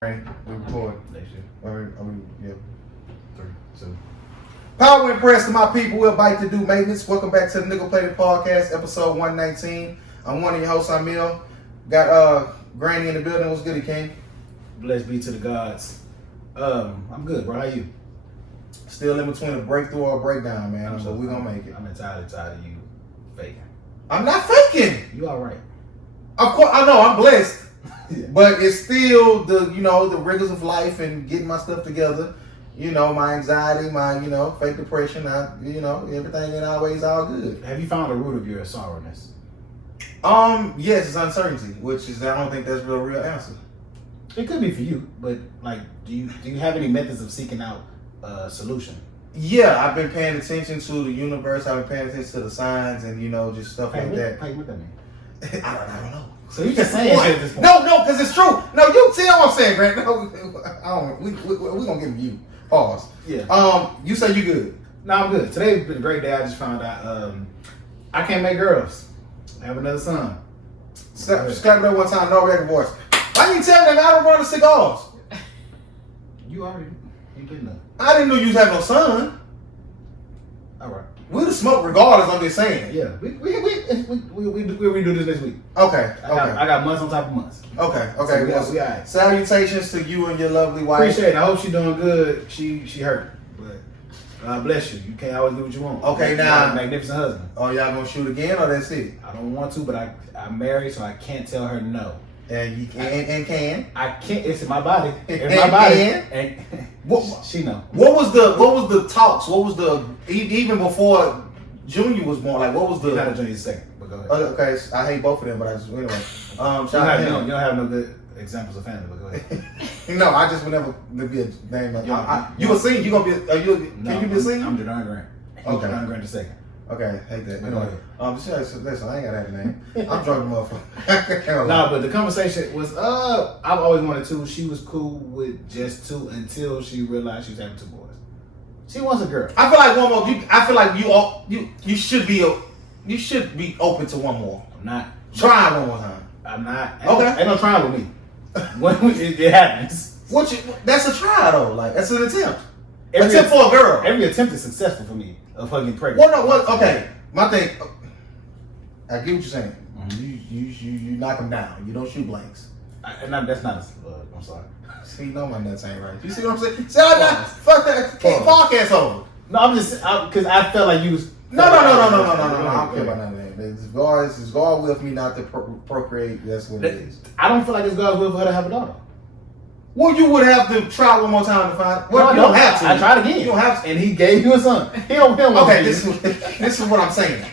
Right, we record. Yeah. 3, 2. Power and press to my people. We're about to do maintenance. Welcome back to the Nickel Plated Podcast, episode 119. I'm one of your hosts, Emil. Got Granny in the building. What's good, King? Blessed be to the gods. I'm good, bro. How you? Still in between a breakthrough or a breakdown, man. So we're gonna make it. I'm entirely tired of you faking. I'm not faking. You all right? Of course, I know I'm blessed. Yeah. But it's still the rigors of life and getting my stuff together. My anxiety, my fake depression. Everything ain't always all good. Have you found the root of your sorrowness? Yes, it's uncertainty, which is I don't think that's a real answer. It could be for you, but like, do you have any methods of seeking out a solution? Yeah, I've been paying attention to the universe. I've been paying attention to the signs and just stuff like that. What that mean? I don't know. So you just saying shit at this point? No, because it's true. No, you tell what I'm saying, Grant. No, I don't. We gonna give you pause. Yeah. You say you good? No, I'm good. Today's been a great day. I just found out I can't make girls. I have another son. Clap it up one time, no record voice. Why you tell me that I don't run the cigars? You didn't know. I didn't know you was having no son. All right. We'll smoke regardless. I'm just saying. Yeah. We redo this next week. Okay. I got months on top of months. Okay. So we all right. Salutations to you and your lovely wife. Appreciate it. I hope she's doing good. She hurt, but God bless you. You can't always do what you want. Okay, you now, got a magnificent husband. Oh, y'all gonna shoot again or that's it? I don't want to, but I'm married, so I can't tell her no. And you can. I can't. It's in my body. It's And my body. can? And What? she know. What was the talks? What was the even before Junior was born? Like what was the? Not a junior second, but go ahead. Okay, I hate both of them, but I just anyway. Shout You out to don't him. have no good examples of family, but go ahead. No, I just would never be a name. You a senior? You gonna be? Can you be a senior? I'm Jadon Grant. Okay. Jadon Grant the second. Okay, hate that. Go Anyway, ahead. listen, I ain't gotta have a name. I'm drunk motherfucker. No, but the conversation was I've always wanted two. She was cool with just two until she realized she was having 2 boys. She wants a girl. I feel like one more. I feel like you should be open to one more. I'm not. Try one more time. I'm not. Okay. Ain't no trying with me. When it happens. That's a try though. Like that's an attempt. Every Attempt for a girl. Every attempt is successful for me of fucking pregnant. Well, no. What? Okay. My thing. I get what you're saying. Mm-hmm. You knock them down. You don't shoot blanks. That's not. I'm sorry. See, no, my nuts ain't right. You see what I'm saying? See, fuck that. Podcast over. No, I'm just because I felt like you was. No. I don't care about none of that. It's God will for me not to procreate. That's what it is. I don't feel like it's God's will for her to have a daughter. Well, you would have to try one more time to find. Well, No, you don't have to. I tried again. You don't have to. And he gave you a son. He don't Okay, this is what I'm saying.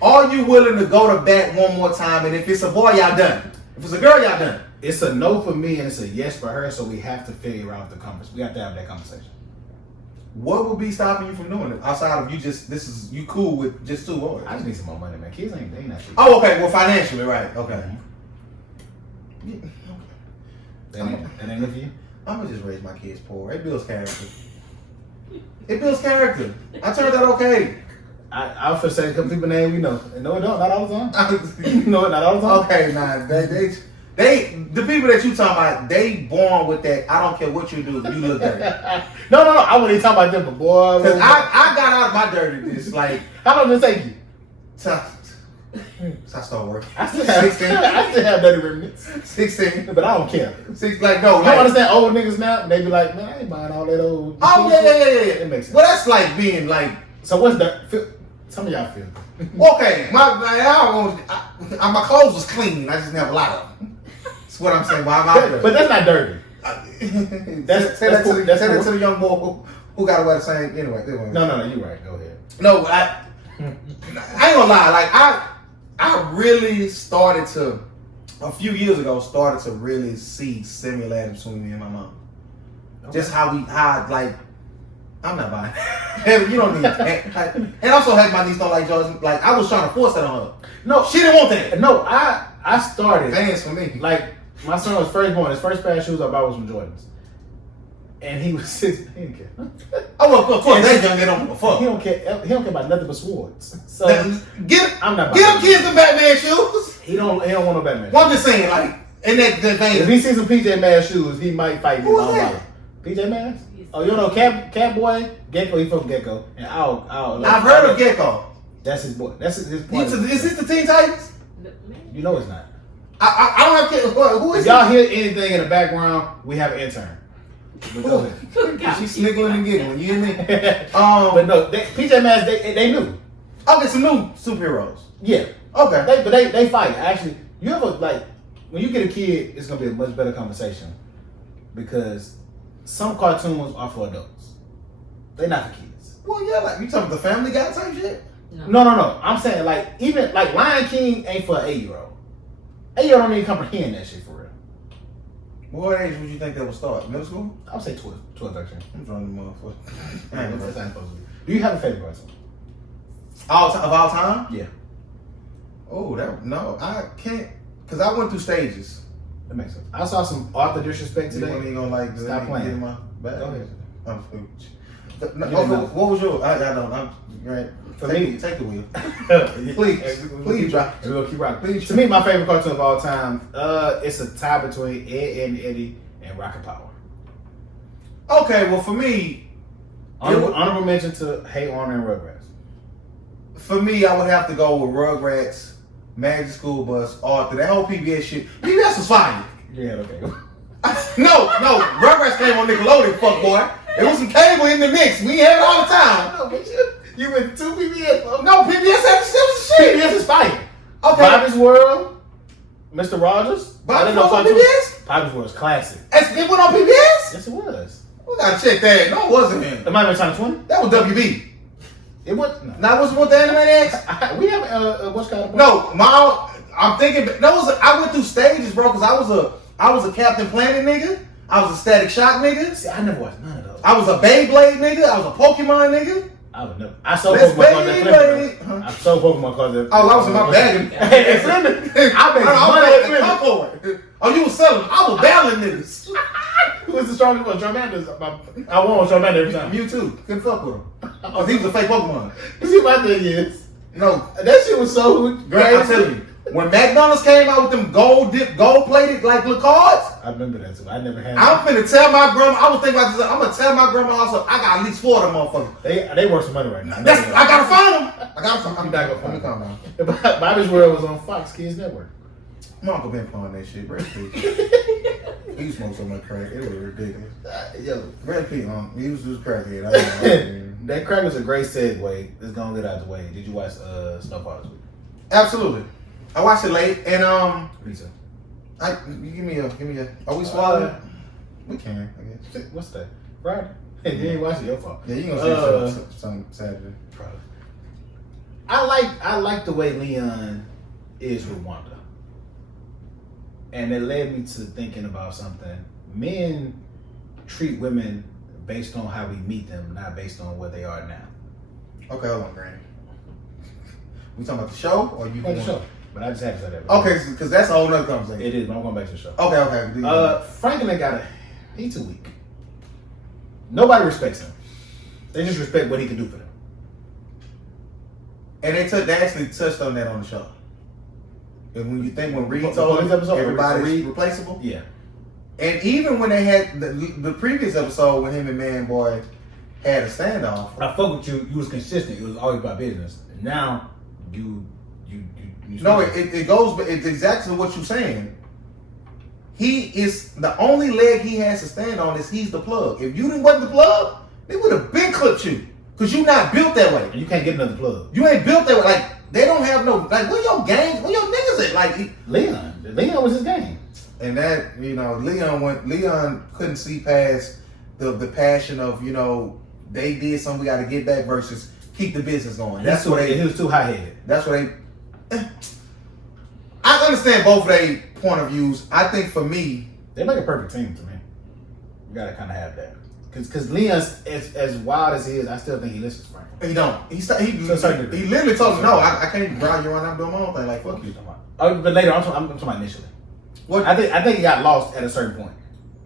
Are you willing to go to bat one more time? And if it's a boy, y'all done. If it's a girl, y'all done. It's a no for me and it's a yes for her. So we have to figure out the conversation. We have to have that conversation. What would be stopping you from doing it? Outside of you cool with just 2 boys? I just need some more money, man. Kids they ain't not shit. Oh, okay. Well, financially, right? Okay. Yeah, okay. That ain't good for you. I'm gonna just raise my kids poor. It builds character. It builds character. I turned out okay. I was say a couple people name we know. No, it don't. Not all the time. No, not all the time. Okay, nah. The people that you talking about, they born with that. I don't care what you do, you look dirty. No. I wasn't even talking about them, but boy. Cause I got out of my dirtiness like. How long did it take you? So I started working. I still have dirty remnants. 16. But I don't care. You don't understand old niggas now? They be like, man, I ain't buying all that old. Oh yeah. It makes sense. Well, that's like being like. So what's that? Some of y'all feel. Okay, my clothes was clean. I just didn't have a lot of them. That's what I'm saying. Why I'm out there. But that's not dirty. Say that to the young boy who got away the same. Anyway. No, you're right. Go ahead. No, I ain't gonna lie. Like I really started to a few years ago really see similarities between me and my mom. Okay. Just how like I'm not buying. You don't need that. And also had my niece don't like Jordan. Like I was trying to force that on her. No, she didn't want that. No, I started. Fans for me. Like my son was first born. His first pair of shoes I bought was from Jordans. And he was 6. He didn't care. Oh, well, of course, that young they don't give a fuck. He don't care about nothing but swords. So I'm not. Get him kids the Batman shoes. He don't want no Batman. Well, I'm just saying, like, in that vein. If he sees some PJ Masks shoes, he might fight me. Who is that? PJ Masks? Oh, you know Cat Boy? Gecko, he from Gecko. And I've heard of Gecko. That's his boy. That's his boy. Is this the Teen Titans? You know it's not. I don't have kids. Who is if y'all hear anything in the background, we have an intern. She's sniggling and giggling. You hear me? But no, PJ Masks, they knew. Okay, some new superheroes. Yeah. Okay. They fight. Actually, you ever like when you get a kid, it's gonna be a much better conversation because some cartoons are for adults. They're not for kids. Well, yeah, like you talking the Family Guy type shit. No. I'm saying like even like Lion King ain't for an 8-year-old. 8-year-old don't even comprehend that shit for real. What age would you think that would start? Middle school? I would say 12, 13. I'm trying to motherfucker. That's not supposed to be. Do you have a favorite cartoon? Of all time? Yeah. Oh, no, I can't, cause I went through stages. That makes sense. I saw some Arthur disrespect today. You ain't gonna like Stop playing. Get in my bag. Go ahead. What was yours? I don't. I'm right. For take the wheel. Please drop. We're gonna keep rocking. Please. To me, my favorite cartoon of all time, it's a tie between Ed, Edd and Eddie and Rocket Power. Okay, well for me, honorable mention to Hey Arnold and Rugrats. For me, I would have to go with Rugrats, Magic School Bus, Arthur. That whole PBS shit. PBS was fine. Yeah, okay. No, Rugrats came on Nickelodeon, fuck boy. There was some cable in the mix. We had it all the time. No, but you went to PBS. No, PBS had the shit. PBS is fire. Okay. Bobby's World, Mr. Rogers. Bobby's World on PBS? Bobby's World is classic. It went on PBS? Yes, it was. We gotta check that. No, it wasn't him. It might have been Channel 20. That was WB. It was. No. Now, wasn't with the Animaniacs? We have what's called. No, I'm thinking. I went through stages, bro, because I was a Captain Planet nigga. I was a Static Shock nigga. See, I never watched none of those. I was a Beyblade nigga. I was a Pokemon nigga. I would never. I sold Pokemon cards. I sold Pokemon cards. Oh, I was in my bag. Hey, Flinder. I made money at Flinder. Oh, you was selling. I was battling niggas. Who was the strongest one? Charmander. I won with Charmander every time. Mewtwo. Couldn't fuck with him. Because he was a fake Pokemon. You see my thing is? No. That shit was so great. I'm telling you. When McDonald's came out with them gold-plated like little cards, I remember that too. I never had. I'm finna tell my grandma. I was thinking about this. I'm gonna tell my grandma also. I got at least 4 of them motherfuckers. They worth some money right now. I gotta find them. I gotta find them. I'm not gonna find them. Calm down. Bobby's World was on Fox Kids Network. My uncle been playing that shit. Brad Pitt. He smoked so much crack. It was ridiculous. Yo, Brad Pitt, he was just crackhead. That crack was a great segue. Let's go get out of the way. Did you watch Snowfall this week? Absolutely. I watched it late, and Me too. you give me a. Are we swallowing? We can, I guess. What's that? Friday. Hey, you ain't watch it. Your fault. Yeah, you gonna see some Saturday. Probably. I like the way Leon is with Wanda, and it led me to thinking about something. Men treat women based on how we meet them, not based on what they are now. Okay, hold on, Granny. We talking about the show, or you? The show. But I just had to say that. Okay, because that's a whole nother conversation. It is, but I'm going back to the show. Okay. Franklin he too weak. Nobody respects him. They just respect what he can do for them. And they actually touched on that on the show. And when you think when Reed told him everybody's replaceable. Yeah. And even when they had the previous episode when him and Man Boy had a standoff. I fuck with you. You was consistent. It was always about business. And now you no, it goes, but it's exactly what you're saying. He is the only leg he has to stand on is he's the plug. If you didn't want the plug, they would have been clipped you. Cause you're not built that way. And you can't get another plug. You ain't built that way. Like they don't have no where your gang, where your niggas at? Like Leon was his game. And that, Leon couldn't see past the passion of, they did something we gotta get back versus keep the business going. That's what he was too high headed. That's what I understand both of their point of views. I think for me, they make a perfect team to me. You gotta kind of have that because Leon's as wild as he is. I still think he listens to Franklin. He don't. He literally told me, no, I can't grind you around. I'm doing my own thing. Like fuck you. But later, I'm talking about initially. What I think he got lost at a certain point.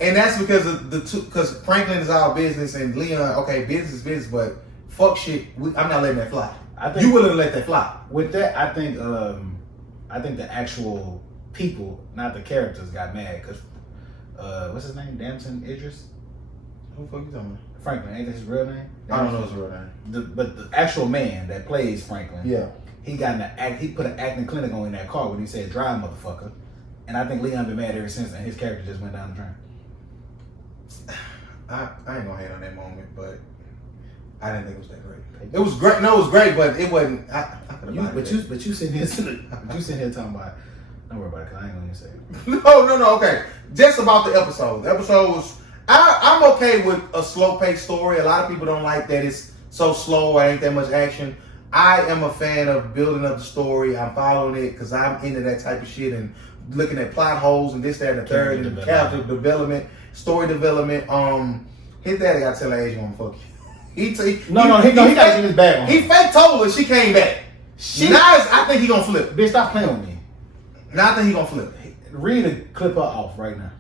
And that's because of because Franklin is our business and Leon, okay, business is business, but fuck shit. I'm not letting that fly. You willing to let that fly? With that, I think the actual people, not the characters, got mad because what's his name? Damson Idris. Who the fuck you talking about? Franklin, ain't that his real name? I don't know his real name. But the actual man that plays Franklin, Yeah. he put an acting clinic on in that car when he said "drive, motherfucker," and I think Leon been mad ever since, and his character just went down the drain. I ain't gonna hate on that moment, but I didn't think it was that great. It was great. No, it was great, but it wasn't. I could have. But you sitting here talking about. Don't worry about it, cause I ain't gonna even say it. No. Okay, just about the episode. The episode was. I'm okay with a slow-paced story. A lot of people don't like that it's so slow or ain't that much action. I am a fan of building up the story. I'm following it because I'm into that type of shit and looking at plot holes and this, that, and the third, and character development, story development. His daddy got to tell that Asian woman, fuck you. He got to get his bag on. He fake told her she came back. I think he gonna flip. Bitch, stop playing with me. Now I think he gonna flip. Read the clip her off right now.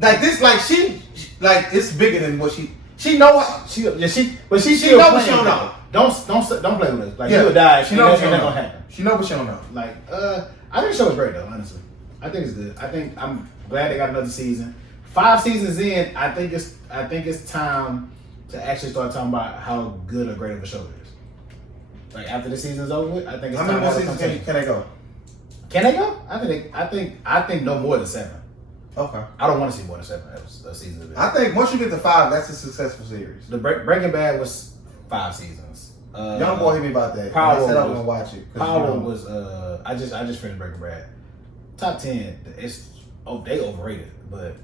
Like this, it's bigger than what she know what she know, but she know what she don't know. Don't play with us. Like you'll die. She know what she don't know. Gonna happen. She know what she don't know. Like I think the show is great though. Honestly, I think it's good. I'm glad they got another season. 5 seasons in, I think it's time to actually start talking about how good or great of a show it is. Like after the season's over with, I think it's how time many more seasons can they go? Can they go? I think no more than 7. Okay. I don't want to see more than 7 seasons of it. I think once you get to 5, that's a successful series. The Breaking Bad was 5 seasons. Young boy hit me about that. Power I said I was gonna watch it. Power was I just finished Breaking Bad. Top 10. They overrated, but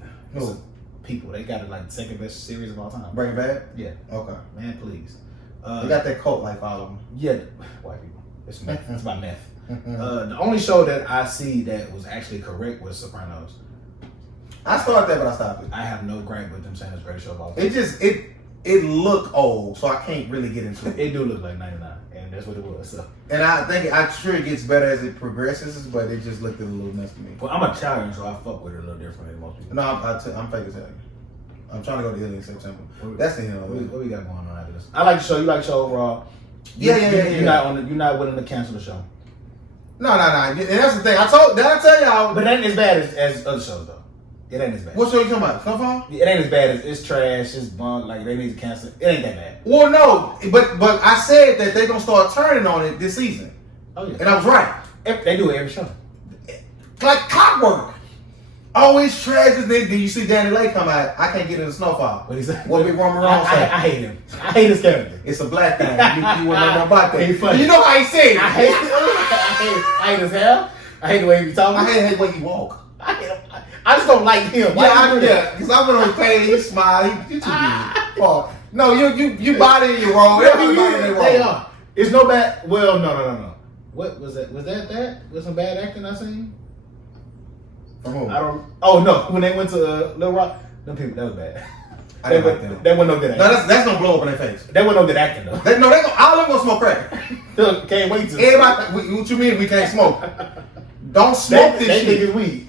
people they got it like the second best series of all time. Breaking Bad. Yeah. Okay. Man, please. They got that cult like following. Yeah, white people. It's meth. It's about meth. The only show that I see that was actually correct was Sopranos. I started that, but I stopped it. I have no gripe with them saying it's a great show about time. It looked old, so I can't really get into it. It do look like 99, and that's what it was. So. And I'm sure it gets better as it progresses, but it just looked a little mess to me. Well, I'm Italian, so I fuck with it a little different than most people. No, I'm fake Italian. I'm trying to go to Italy in September. That's the end of it. What we got going on after this? I like the show. You like the show overall? Yeah. You're not willing to cancel the show. No. And that's the thing. Did I tell y'all? But it ain't as bad as other shows though. It ain't as bad. What show you talking about? Snowfall? It ain't as bad as it's trash, it's bunk, like they need to cancel it. It ain't that bad. Well, no, but I said that they're gonna start turning on it this season. Oh yeah. And I was right. They do it every show. Like clockwork. Always trash, and then you see Danny Lake come out. I can't get into Snowfall. What he say? What Big Roman Wrong say? I hate him. I hate his character. It's a black thing. You wouldn't know about that. He funny. You know how he said it. I hate his hair. I hate the way he be talking. I hate the way he walk. I hate him. I just don't like him. Because I went on his page, he smiled, he too good. Oh, no, you body in your role. Everybody in their role. They are. It's no bad. Well, no. What was that? Was that? Was some bad acting I seen? From who? I don't. Oh no, when they went to Little Rock, them people that was bad. I didn't like them. That wasn't no good acting. No, that's gonna blow up in their face. That wasn't no good acting though. All of them gonna smoke crack. Can't wait to. Everybody, what you mean we can't smoke? Don't smoke this shit. They shit. think it's weed.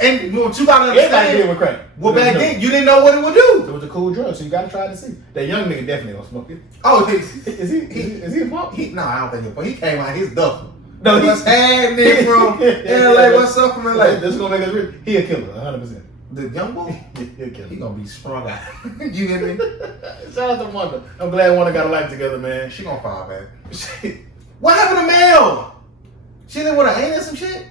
And what you gotta understand, everybody did with crack. Well, back then you didn't know what it would do. It was a cool drug, so you gotta try it to see. That young nigga definitely gonna smoke it. Oh, is he a punk? No, I don't think he's a punk. He came out, he's duffel. No, he's happening from LA. What's up from LA? This is gonna make us rich. He a killer, 100%. The young boy? He a killer. He gonna be sprung out. You hear me? Shout out to Wanda. I'm glad Wanda got a life together, man. She gonna fall back. What happened to Mel? She didn't with her ain't some shit?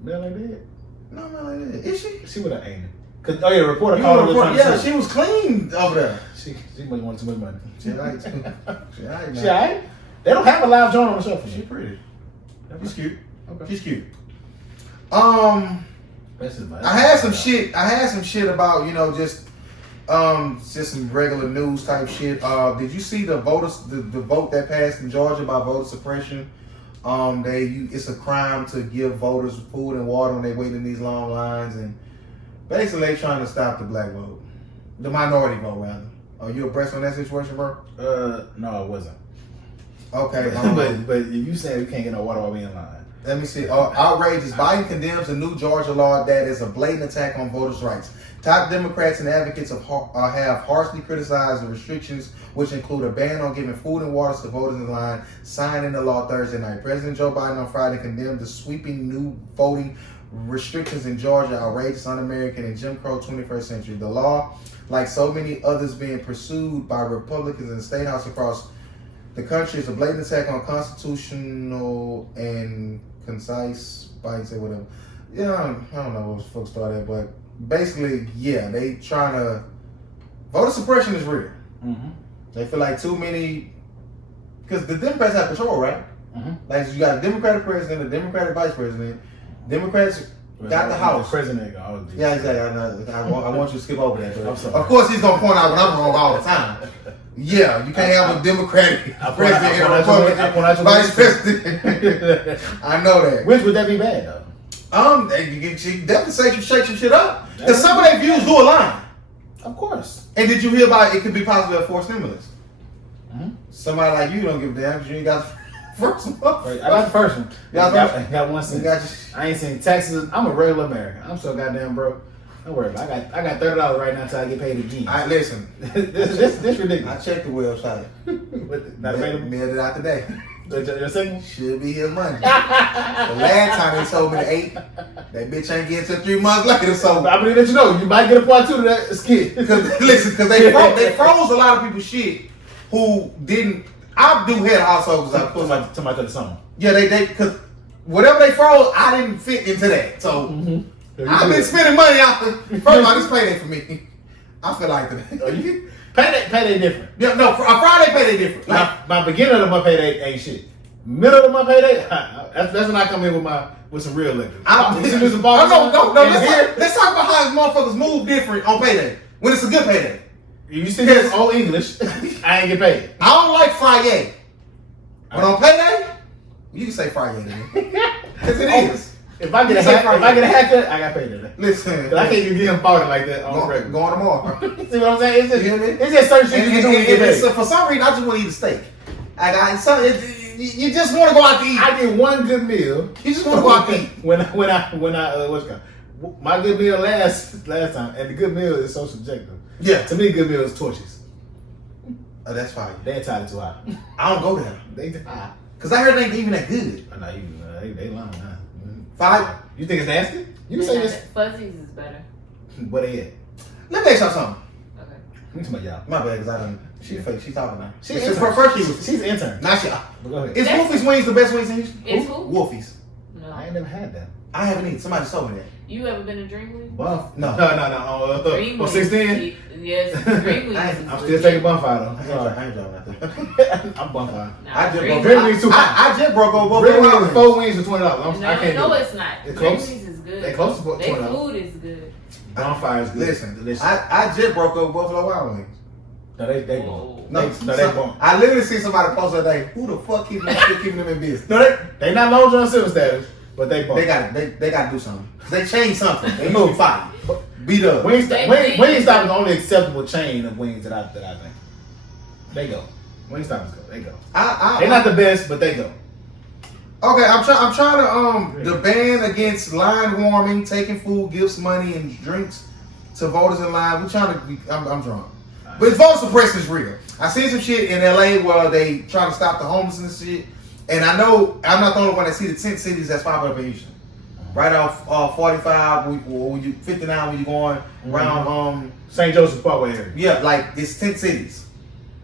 Mel ain't dead. No, Mel ain't dead. Is she? She with her ain't. Reporter called her. Yeah, she was clean over there. She must want too much money. She alright too. She alright. She alright? They don't have a live joint on the show for She pretty. She's cute. Okay. She's cute. I had some shit about, just some regular news type shit. Did you see the vote that passed in Georgia about voter suppression? It's a crime to give voters food and water when they wait in these long lines, and basically they trying to stop the black vote, the minority vote rather. Are you abreast on that situation, bro? No, I wasn't. Okay, but if you say we can't get no water while we in line, Let me see. Outrageous. Biden condemns a new Georgia law that is a blatant attack on voters' rights. Top Democrats and advocates have harshly criticized the restrictions, which include a ban on giving food and water to voters in line, signed into law Thursday night. President Joe Biden on Friday condemned the sweeping new voting restrictions in Georgia, outrageous, un-American, and Jim Crow 21st century. The law, like so many others being pursued by Republicans in the state house across the country, is a blatant attack on constitutional and concise. Biden said whatever. Yeah, I don't know what folks started, but basically, yeah, they trying to. Voter suppression is real. Mm-hmm. They feel like too many, because the Democrats have control, right? Mm-hmm. Like you got a Democratic president, a Democratic vice president. Democrats got the House. The president always be. Yeah, exactly. I want you to skip over that. I'm sorry. Of course, he's gonna point out when I'm wrong all the time. Yeah, you can't have a Democratic president and a Republican vice president. I know that. Which would that be bad though? She definitely shake some shit up. Because some of their views do align. Of course. And did you hear about it could be possibly a forced stimulus? Mm-hmm. Somebody like you don't give a damn because you ain't got the first one. I got the first one. Got one You cent. got I ain't seen taxes. I'm a regular American. I'm so goddamn broke. Don't worry about it. I got $30 right now until I get paid again. All right, listen. this ridiculous. I checked the website. Not available. Mailed it out today. Your signal? Should be here Monday. The last time they told me the 8th, that bitch ain't getting till 3 months later. So I believe that you know you might get a part 2 to that skit. Listen, because they froze a lot of people's shit who didn't. I do head households. I put my to the song. yeah they because whatever they froze, I didn't fit into that. So I've been spending money out. First of all, this payday for me. I feel like today. Payday different. Yeah, no, a Friday payday different. Like, My beginning of the month payday ain't shit. Middle of the month payday, that's when I come in with some real liquor. no. Let's talk about how motherfuckers move different on payday when it's a good payday. You see this old English, I ain't get paid. I don't like Friday, but on payday, you can say Friday to me because it is. If I get a haircut, I got paid today. Listen, I can't even get him farting like that on going tomorrow. See what I'm saying? It's just certain shit you can do when you get paid. So for some reason, I just want to eat a steak. You just want to go out to eat. I get one good meal. You just want to go out to eat. When I what's it called? My good meal last time, and the good meal is so subjective. Yeah, to me, good meal is torches. Oh, that's fine. They entitled to high. I don't go there. They high. Cause I heard they ain't even that good. Oh, no, they lying, huh? Five. You think it's nasty? You say this. Fuzzies is better. What they at? Let me ask y'all something. Okay. Let me tell y'all. My bad, cause I done. She's fake. She's talking now. She's She's an intern. Not y'all. But go ahead. Is Wolfie's wings the best wings in Houston? Is who? Wolfie's. No. I ain't never had that. I haven't eaten. Somebody told me that. You ever been to Dreamweed? Buff? No. No. Dreamweed. 16? Yes, Dreamweed. I'm still taking Bonfire though. I ain't driving out there. I'm Bonfire. Nah, I just broke. Dreamweed's too high. I just broke over. Dreamweed is 4 wings for $20. I can't No, do it. it's not. It's close. Dreamweed's is good. They close to $20. Their food is good. Bonfire is good. Listen, delicious. I just broke over Buffalo Wild Wings. No, they Oh. won't. No, they won't. I literally see somebody post that day. Who the fuck keeping them in business? No, they not Long John Silver status, but they won't. They got to do something. They changed something. They moved fight. Beat up. Wingstop is the only acceptable chain of wings that I think. They go. Wingstop is go. They go. They're not the best, but they go. Okay, I'm trying to the ban against line warming, taking food, gifts, money, and drinks to voters in line. We're trying to. I'm drunk. But voter suppression is real. I seen some shit in LA where they trying to stop the homelessness shit. And I know I'm not the only one that see the tent cities that's popping up in Houston. Right off 45, when you 59 when you're going around St. Joseph Parkway area. Yeah, like it's tent cities.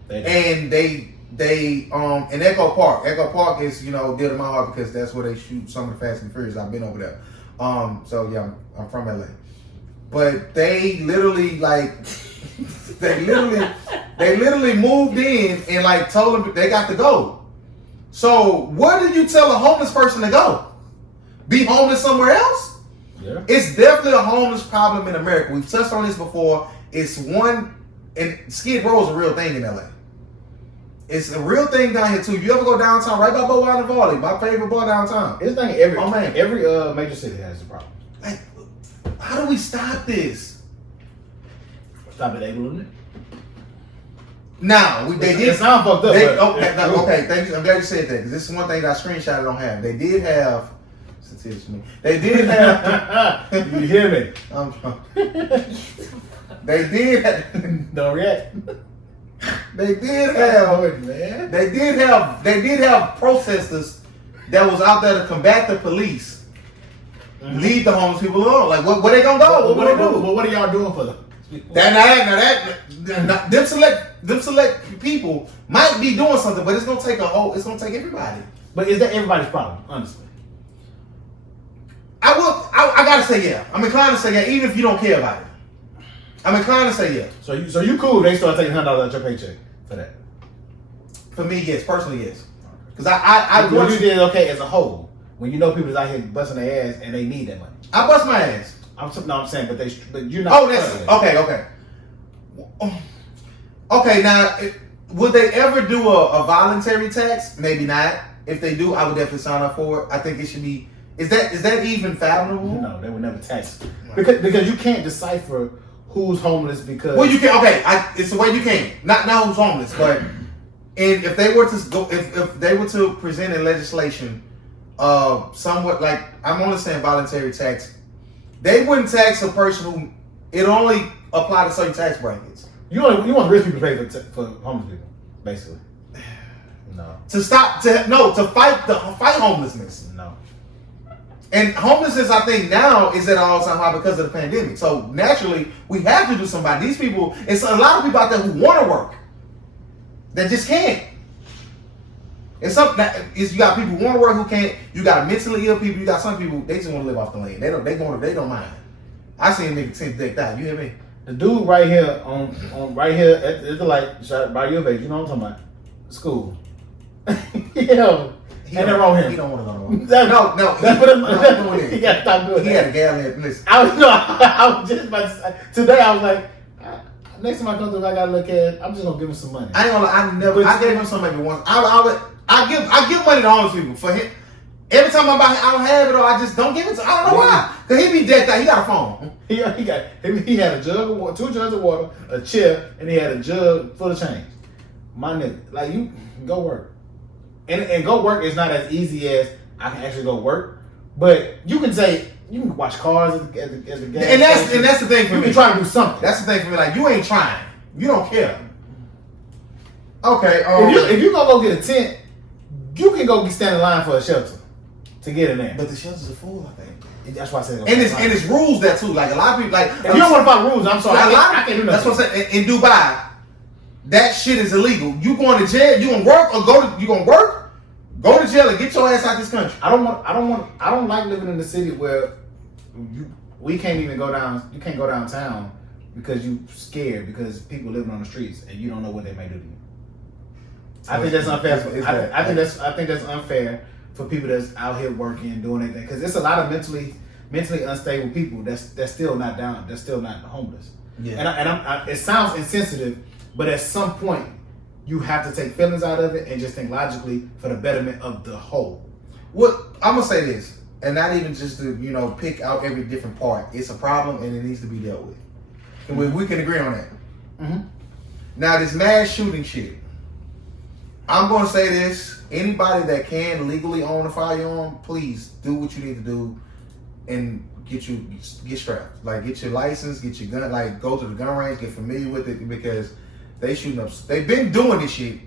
And they in Echo Park. Echo Park is, dear to my heart because that's where they shoot some of the Fast and Furious. I've been over there. So yeah, I'm from LA. But they literally they literally moved in and told them they got to go. So where do you tell a homeless person to go? Be homeless somewhere else? Yeah. It's definitely a homeless problem in America. We've touched on this before. It's and Skid Row is a real thing in LA. It's a real thing down here too. You ever go downtown, right by Bow Island Valley, my favorite bar downtown. It's like every major city has a problem. How do we stop this? Stop it, enabling it. Now, they did. It sound fucked up. Okay, thank you. I'm glad you said that because this is one thing that I screenshotted don't have. They did have titties for me. They did have. You hear me? I'm drunk. They did. Don't react. They did have. Man. They did have protesters that was out there to combat the police. Mm-hmm. Leave the homeless people alone. Like, where they gonna go? What they do? What are y'all doing for them? Them select people might be doing something, but it's gonna take it's gonna take everybody. But is that everybody's problem? Honestly, I gotta say yeah. I'm inclined to say yeah, even if you don't care about it. I'm inclined to say yeah. So you cool? They start taking $100 out your paycheck for that. For me, yes. Personally, yes. Because I When you did okay as a whole. When you know people is out here busting their ass and they need that money. I bust my ass. I'm saying, but you're not. Oh, that's okay. Okay, now would they ever do a voluntary tax? Maybe not. If they do, I would definitely sign up for it. I think it should be. Is that even fathomable? No, they would never tax because you can't decipher who's homeless because. Well, you can. Okay, it's the way you can. Not who's homeless, but if they were to go, if they were to present in legislation, somewhat like I'm only saying voluntary tax. They wouldn't tax a person who it only apply to certain tax brackets. You want rich people to pay for homeless people, basically. No. To fight homelessness. No. And homelessness, I think now is at an all-time high because of the pandemic. So naturally, we have to do something. These people, it's a lot of people out there who want to work that just can't. It's something that is you got people who want to work who can't. You got mentally ill people. You got some people they just want to live off the land. They don't mind. I seen niggas think decked out. You hear me? The dude right here on right here at the light shot by your face. You know what I'm talking about? School. Yeah. Ain't that wrong with him? He don't want to go to work. No. That's what No, he got to stop doing He that. had a gallon. Listen. I was just about to say, today I was like, next time I come through, I gotta look at. I'm just gonna give him some money. I ain't gonna lie, I gave him some maybe once. I give money to homeless people for him. Every time I buy him, I don't have it or I just don't give it to him. I don't know why. Cause he be decked out. He got a phone. He had a jug of water, 2 jugs of water, a chair, and he had a jug full of change. My nigga, like you go work. And go work is not as easy as I can actually go work. But you can say you can watch cars at the gas And that's the thing for you me. can try to do something. That's the thing for me. Like you ain't trying. You don't care. Okay. If you gonna go get a tent, you can go stand in line for a shelter to get in there. But the shelters are full, I think. That's why I said. And it's rules there too. Like a lot of people, like if you don't want to follow rules, I'm sorry. I can't do nothing. That's what I'm saying. In Dubai, that shit is illegal. You going to jail? You gonna work or you gonna work? Go to jail and get your ass out this country. I don't like living in the city where we can't even go down. You can't go downtown because you scared because people living on the streets and you don't know what they may do to you. I think that's unfair. I think that's unfair for people that's out here working and doing anything because it's a lot of mentally unstable people that's still not down. That's still not homeless. Yeah. And it sounds insensitive, but at some point you have to take feelings out of it and just think logically for the betterment of the whole. What I'm gonna say this, and not even just to pick out every different part. It's a problem and it needs to be dealt with. And we can agree on that. Mm-hmm. Now this mass shooting shit. I'm gonna say this: anybody that can legally own a firearm, please do what you need to do and get strapped. Like get your license, get your gun. Like go to the gun range, get familiar with it because they shooting up. They've been doing this shit,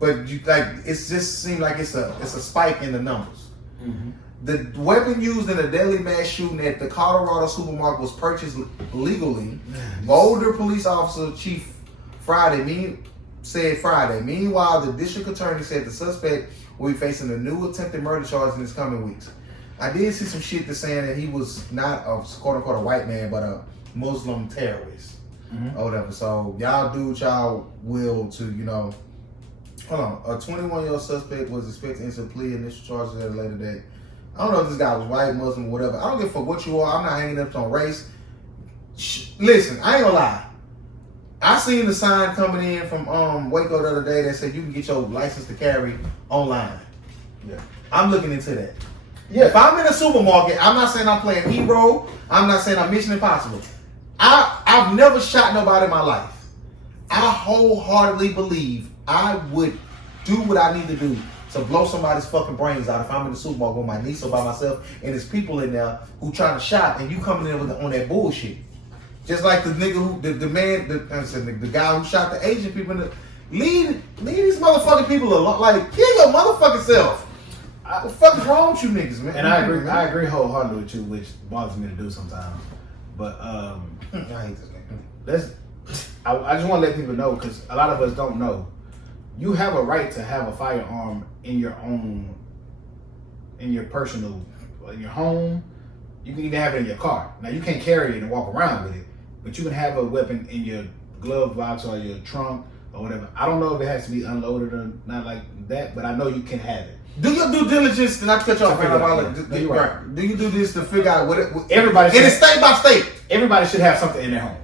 but it's just seemed like it's a spike in the numbers. Mm-hmm. The weapon used in a deadly mass shooting at the Colorado supermarket was purchased legally. Boulder police officer Chief said Friday. Meanwhile, the district attorney said the suspect will be facing a new attempted murder charge in his coming weeks. I did see some shit that's saying that he was not a quote unquote a white man, but a Muslim terrorist. Or whatever. So y'all do what y'all will to, hold on. A 21-year-old suspect was expected to enter a plea initial charges at a later date. I don't know if this guy was white, Muslim, whatever. I don't give a fuck what you are. I'm not hanging up on race. Listen, I ain't gonna lie. I seen the sign coming in from Waco the other day that said you can get your license to carry online. Yeah. I'm looking into that. Yeah. If I'm in a supermarket, I'm not saying I'm playing hero. I'm not saying I'm Mission Impossible. I've never shot nobody in my life. I wholeheartedly believe I would do what I need to do to blow somebody's fucking brains out if I'm in the Super Bowl with my niece or by myself and there's people in there who trying to shop and you coming in on that bullshit. Just like the nigga who, the guy who shot the Asian people. Leave these motherfucking people alone. Like, kill your motherfucking self. What the fuck is wrong with you niggas, man? And I agree wholeheartedly with you, which bothers me to do sometimes. But I hate this nigga. I just want to let people know, because a lot of us don't know. You have a right to have a firearm in your personal, in your home. You can even have it in your car. Now, you can't carry it and walk around with it, but you can have a weapon in your glove box or your trunk or whatever. I don't know if it has to be unloaded or not like that, but I know you can have it. Do your due diligence, and I cut you off. Right. Do you do this to figure out what everybody? And it's state by state. Everybody should have something in their home.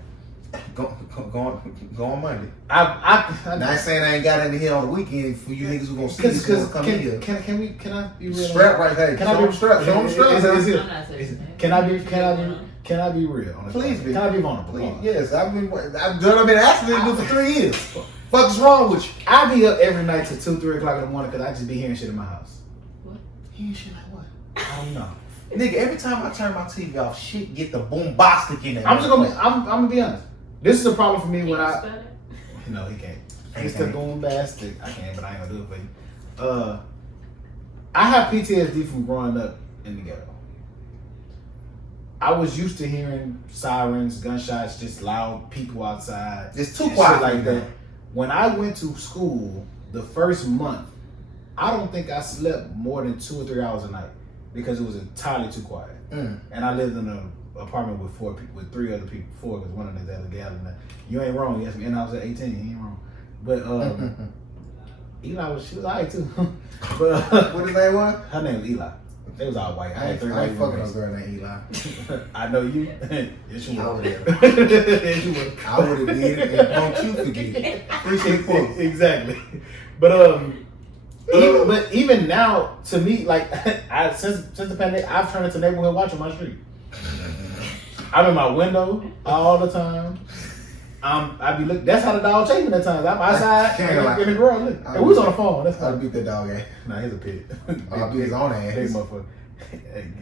Go on Monday. I not saying I ain't got any here on the weekend for you niggas who gonna see this gonna come in here. Can I be real? Strap right there. Can I be strap? Show them strap. I'm not saying that. Can I be real? On Please be. Can I be vulnerable? Please. Yes, I've been asking you to do for 3 years. Fuck's wrong with you? I be up every night till 2, 3 o'clock in the morning because I just be hearing shit in my house. What? Hearing shit like what? I don't know. Nigga, every time I turn my TV off, shit get the bombastic in it. I'm gonna be honest. This is a problem for me Can when you I. spell it? No, he can't. It's the bombastic. I can't, but I ain't gonna do it for you. I have PTSD from growing up in the ghetto. I was used to hearing sirens, gunshots, just loud people outside. It's too quiet like that. When I went to school the first month, I don't think I slept more than 2 or 3 hours a night because it was entirely too quiet. And I lived in an apartment with 4 people, with 3 other people, 4 because one of them is at the gal in there. You ain't wrong. You asked me, and I was at 18. You ain't wrong. But Eli she was alright too. But what his name was? Her name was Eli. They was all white. I ain't fucking no girl named Eli. I know you. Yes, you I would. would have. Yes, you would. I would have did it and don't you forget. Appreciate it. Exactly. But even now, to me, like since the pandemic, I've turned into neighborhood watch on my street. I'm in my window all the time. I be looking. That's how the dog chasing me at times. I'm outside in the garage. Look, and we was on the phone. That's how I beat that dog. Nah, he's a pig. I beat his own ass. Big motherfucker.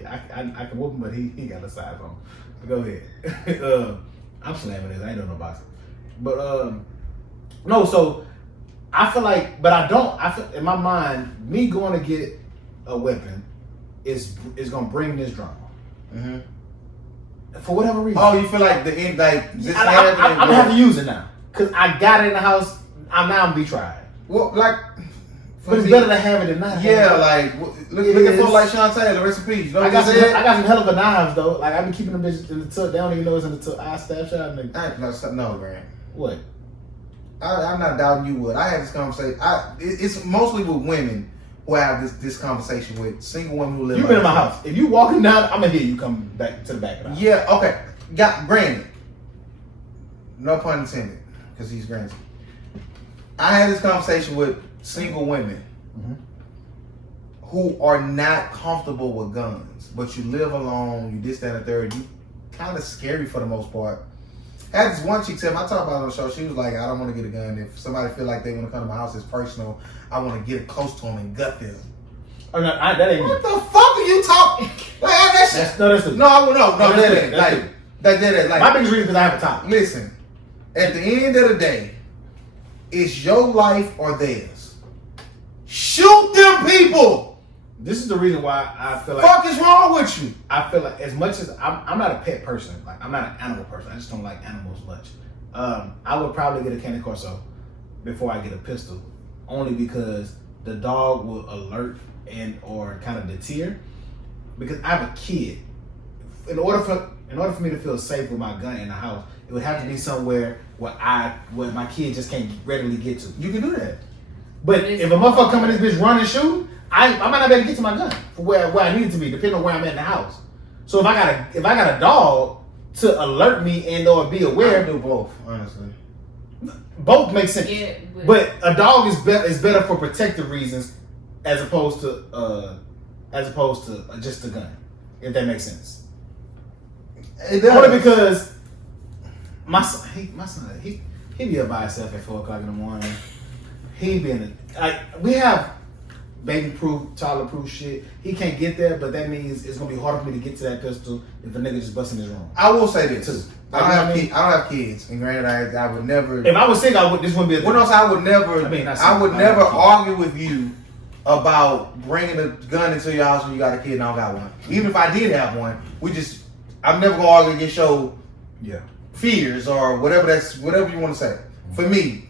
I can whoop him, but he got a size on. But go ahead. I'm slamming this. I ain't doing no boxing. But no. So I feel like, but I don't. I feel in my mind, me going to get a weapon is gonna bring this drama. Mm-hmm. For whatever reason. Oh, you feel like the end, like this I'm gonna have to use it now because I got it in the house. I'm now be tried. Well, like, but it's better to have it than not. Yeah, like look at folks like Sean Taylor, recipe. You know what I got some hell of a knives though. Like I been keeping them bitches in the tuck. They don't even know it's in the tuck. I stab shot nigga. No, Grant. What? I'm not doubting you would. I had this conversation. It's mostly with women who I have this conversation with. Single women who live. You've been in my house. If you walking down, I'm gonna hear you come back to the back of the house. Yeah. Okay. Granted. No pun intended, because he's granted. I had this conversation with single women who are not comfortable with guns, but you live alone. You this, that, and the third. You kind of scary for the most part. I had this one chick tell me, I talked about it on the show, she was like, I don't want to get a gun. If somebody feel like they want to come to my house, it's personal. I want to get close to them and gut them. Oh, no, that ain't What the fuck are you talking? Like, that shit. Like, my biggest reason is because I have a top. Listen, at the end of the day, it's your life or theirs. Shoot them people. This is the reason why I feel like. Fuck is wrong with you? I feel like as much as I'm not a pet person, like I'm not an animal person. I just don't like animals much. I would probably get a Cane Corso before I get a pistol, only because the dog will alert and or kind of deter. Because I have a kid. In order for me to feel safe with my gun in the house, it would have to be somewhere where my kid just can't readily get to. You can do that, but if a motherfucker come in this bitch running shooting. I might not be able to get to my gun for where I need it to be, depending on where I'm at in the house. So if I got a dog to alert me and or be aware, I do both, honestly. Both make sense. Yeah, but a dog is better for protective reasons as opposed to just a gun, if that makes sense. Only because my son, he be up by himself at 4 o'clock in the morning. He been like we have baby proof, toddler proof shit. He can't get there, but that means it's gonna be harder for me to get to that pistol if a nigga just busts in his room. I will say this. Too. I don't have kids, and granted, I would never. If I was sick, this wouldn't be a thing. I would never. I would never sick. argue with you about bringing a gun into your house when you got a kid and I don't got one. Even if I did have one, I'm never gonna argue against your fears or whatever you want to say. For me,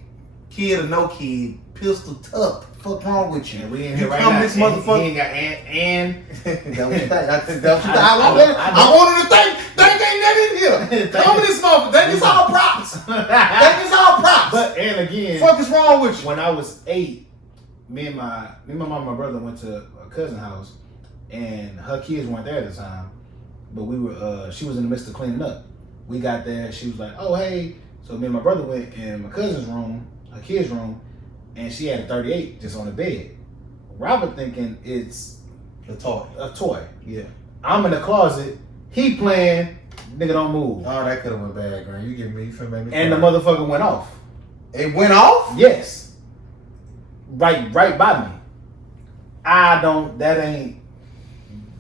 kid or no kid, pistol tough. Fuck wrong with you? And we in You here right come now. this motherfucker. He ain't got and. That was I wanted to think ain't nothing in here. Come this motherfucker. Think it's all props. Think it's all props. But and again, fuck is wrong with you? When I was 8, me and my mom and my brother went to a cousin's house, and her kids weren't there at the time. But we were. She was in the midst of cleaning up. We got there. She was like, "Oh hey." So me and my brother went in my cousin's room, her kid's room, and she had a 38 just on the bed. Robert thinking it's a toy. Yeah. I'm in the closet. He playing. Nigga don't move. Oh, that could have went bad, girl. You give me. You finna make me. And the motherfucker went off. It went off? Yes. Right by me. That ain't.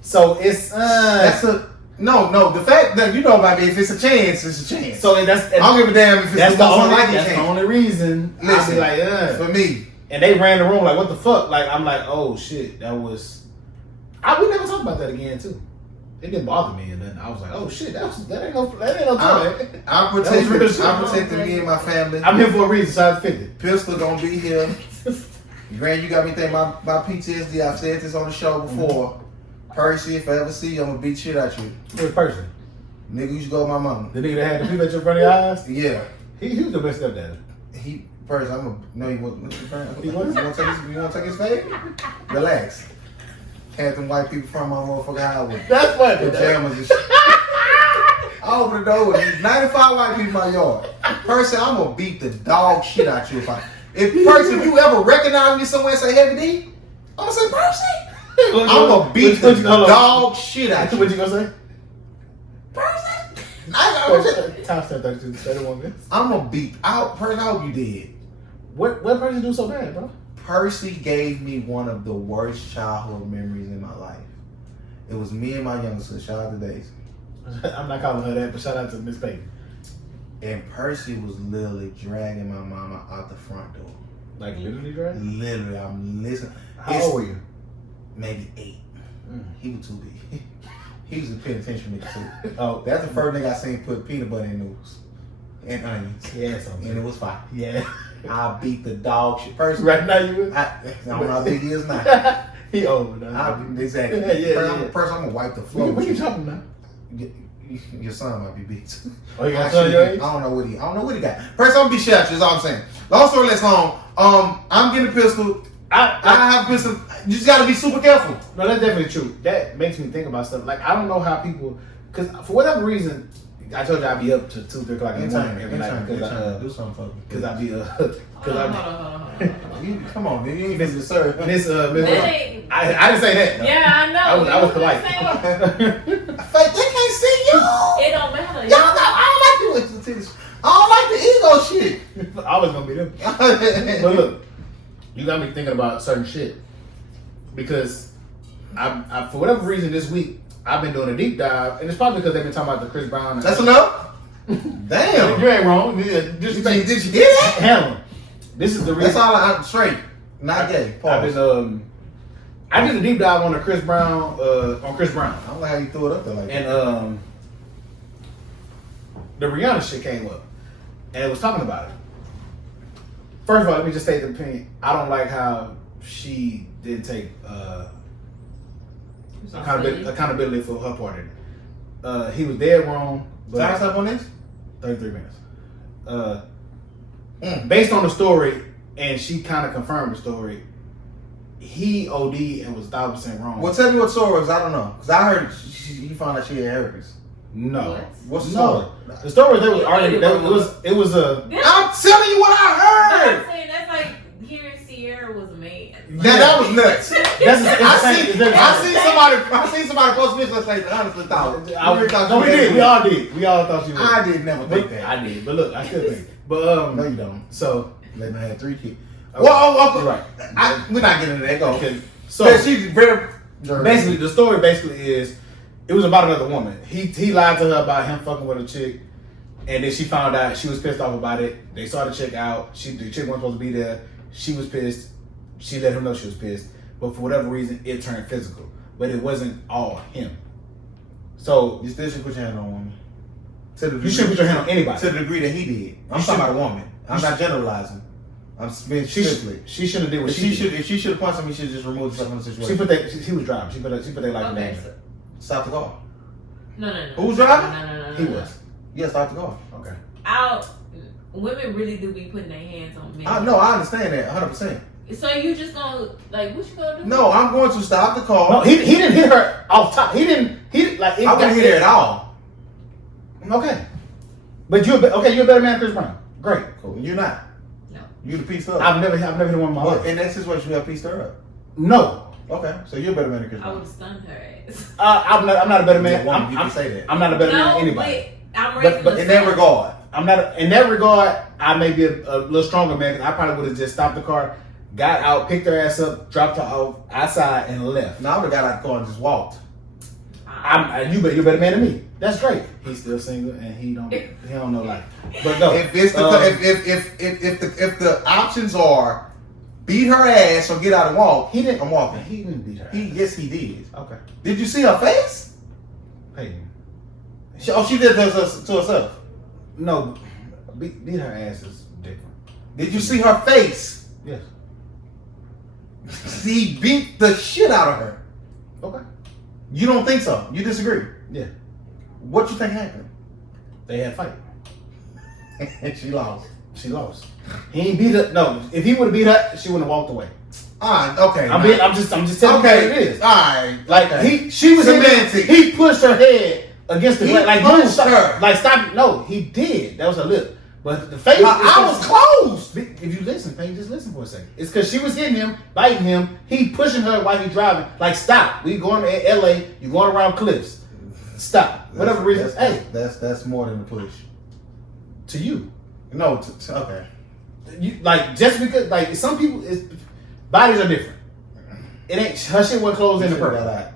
So it's that's a no. The fact that you know about me, if it's a chance, it's a chance. So I don't give a damn if it's that's the most unlikely That's chance. the only reason. Listen, I be like, for me. And they ran the room like, what the fuck? Like I'm like, oh shit, that was. We never talked about that again too. It didn't bother me, and then I was like, oh shit, that ain't no toy. I'm protecting me and my family. I'm here for a reason. Size 50. Pistol gonna be here. Grant, you got me thinking my PTSD. I've said this on the show before. Mm-hmm. Percy, if I ever see you, I'm gonna beat shit out you. Which person? Nigga used to go with my mama. The nigga that had the people at your front of your eyes? Yeah. He was the best stepdad. Percy, I'm gonna. No, he wasn't. He wasn't? You wanna take his fade? Relax. Had them white people from my motherfucking highway. That's funny. Pajamas and shit. I opened the door with 95 white people in my yard. Percy, I'm gonna beat the dog shit out you if you ever recognize me somewhere and say Heavy D, I'm gonna say Percy. I'm gonna beat the dog shit out you. What you gonna say? Percy. Time stamp 32, 31 minutes. I'm gonna beat out Percy. I hope you did. What Percy do so bad, bro? Percy gave me one of the worst childhood memories in my life. It was me and my younger sister. Shout out to Daisy. I'm not calling her that, but shout out to Miss Payton. And Percy was literally dragging my mama out the front door. Like literally dragging? Literally, I'm listening. How old were you? Maybe 8. He was too big. He was a penitentiary nigga too. Oh, that's the first thing I seen put peanut butter in noodles and onions. Yeah, and it was fire. Yeah. I beat the dog shit. Percy. Right now you would? I don't know how big he is now. He old now. Exactly. Yeah. First, I'm gonna wipe the floor. What you talking about? Your son might be big too. Oh, you got son your age? I don't know what he got. First, I'm gonna be shit at you. Is all I'm saying. Long story less long. I'm getting a pistol. I have a pistol. You just gotta be super careful. No, that's definitely true. That makes me think about stuff. Like I don't know how people, because for whatever reason, I told you I'd be up to 2, 3 o'clock in the morning every night because do something for me. Because I be Hold on. Come on, man. You ain't busy, sir. Miss I didn't say that. No. Yeah, I know. I was polite. Fake, they can't see you. It don't matter. Y'all got, I don't like you. I don't like the ego shit. I was gonna be them. But look, you got me thinking about certain shit because I for whatever reason this week I've been doing a deep dive, and it's probably because they've been talking about the Chris Brown. That's enough. Damn, you ain't wrong. Yeah, did you hear that? Hell, this is the reason. That's all. I'm straight, not gay. I've been I did a deep dive on the Chris Brown on Chris Brown. I don't know how you threw it up there like that. And the Rihanna shit came up, and it was talking about it. First of all, let me just state the opinion. I don't like how she didn't take accountability for her part in it. He was dead wrong. Time stop on this? 33 minutes. Based on the story, and she kind of confirmed the story, he OD'd and was 1,000% wrong. Well, tell me what story was. I don't know. Because I heard he found out she had herpes. No. What's the story? The story they was arguing. It was a. I'm telling you what I heard. I'm saying that's like hearing Sierra was a man. That was nuts. I seen somebody post this and say, honestly, we did. We all did. We all thought she was. I did never think that. I did. But look, I still think. But no, you don't. So they had 3 kids. Well, right. We're not getting into that. Go. So she's very basically, the story is it was about another woman. He lied to her about him fucking with a chick, and then she found out. She was pissed off about it. They saw the chick out. The chick wasn't supposed to be there. She was pissed. She let him know she was pissed, but for whatever reason, it turned physical. But it wasn't all him. So you still should put your hand on a woman. You shouldn't put your hand on anybody. To the degree that he did. I'm talking about a woman. I'm not generalizing. I'm being strictly. She shouldn't have did what she did. If she should have punched him, he should just remove himself from the situation. She put that. He was driving. She put that life in danger. Stop the car. No. Who was driving? No. He was. Yeah, stop the car. Okay. Women really do be putting their hands on men. No, I understand that 100%. So you just gonna what you gonna do? No, I'm going to stop the car. No, he didn't hit her off top. He didn't like. I wouldn't hit her at all. Okay, but you're a better man than Chris Brown. Great, cool. You're not. No. You the piece up. I've never hit one in my life. In that situation, you have pieced her up. No. Okay, so you're a better man than Chris I Brown. would have stunned her ass. I'm not a better man. You can say that. I'm not a better man than anybody. But in that regard, in that regard, I may be a little stronger man because I probably would have just stopped the car, got out, picked her ass up, dropped her off outside, and left. No, I would have got out of the car and just walked. You're a better man than me. That's great. He's still single and he don't know life. But no, if the options are beat her ass or get out and walk, I'm walking. He didn't beat her. Yes, he did. Okay. Did you see her face? Peyton. She did that to herself. No, beat her ass is different. Did you see her face? Yes. He beat the shit out of her. Okay. You don't think so? You disagree? Yeah. What you think happened? They had a fight. And she lost. She lost. He ain't beat her. No, if he would have beat her, she wouldn't have walked away. Alright, okay. I'm just telling you what it is. Alright. Like she was semantics. He pushed her head against the he glass. Like punched her. Like stop. No, he did. That was her lip. But the face. I was closed. If you listen, Payne, just listen for a second. It's because she was hitting him, biting him. He pushing her while he driving. Like stop. We going to LA. You going around cliffs. Stop. Whatever reason. That's more than a push. To you. No. Okay. You like just because like some people bodies are different. It ain't her shit wasn't closed in the purpose.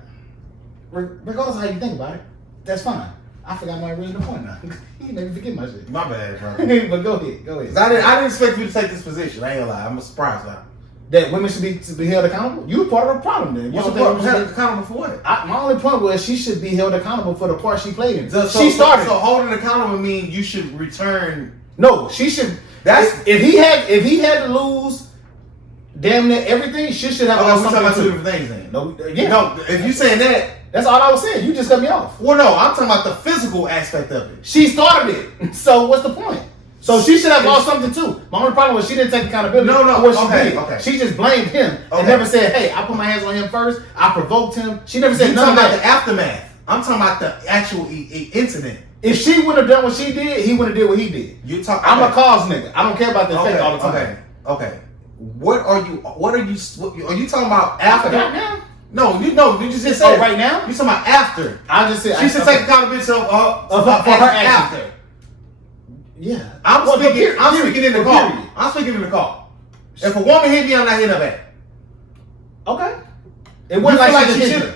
Regardless of how you think about it, that's fine. I forgot my original point now. You made me forget my shit. My bad, bro. But go ahead. I didn't expect you to take this position. I ain't gonna lie. I'm surprised now. That women should be held accountable? You were part of the problem then. What's the part held accountable for what? My only point was she should be held accountable for the part she played in. She started. So holding accountable mean you should return. No, she should. If he had to lose damn near everything, she should have. Oh, we're talking about two different things then. No, No, if you saying that. That's all I was saying. You just cut me off. Well, no, I'm talking about the physical aspect of it. She started it. So what's the point? So she should have lost something too. My only problem was she didn't take accountability for what she did. Okay. She just blamed him and never said, hey, I put my hands on him first. I provoked him. She never said none of that. You're talking about the aftermath. I'm talking about the actual incident. If she would have done what she did, he would have did what he did. I'm a cause nigga. I don't care about the effect all the time. Okay. Are you talking about after? Right now? No, you just said right now? You talking about after? I just said she should take accountability of her action. After. Yeah, I'm speaking in the car. I'm speaking in the car. If a woman hit me, I'm not hitting her back. Okay. It wasn't like she should.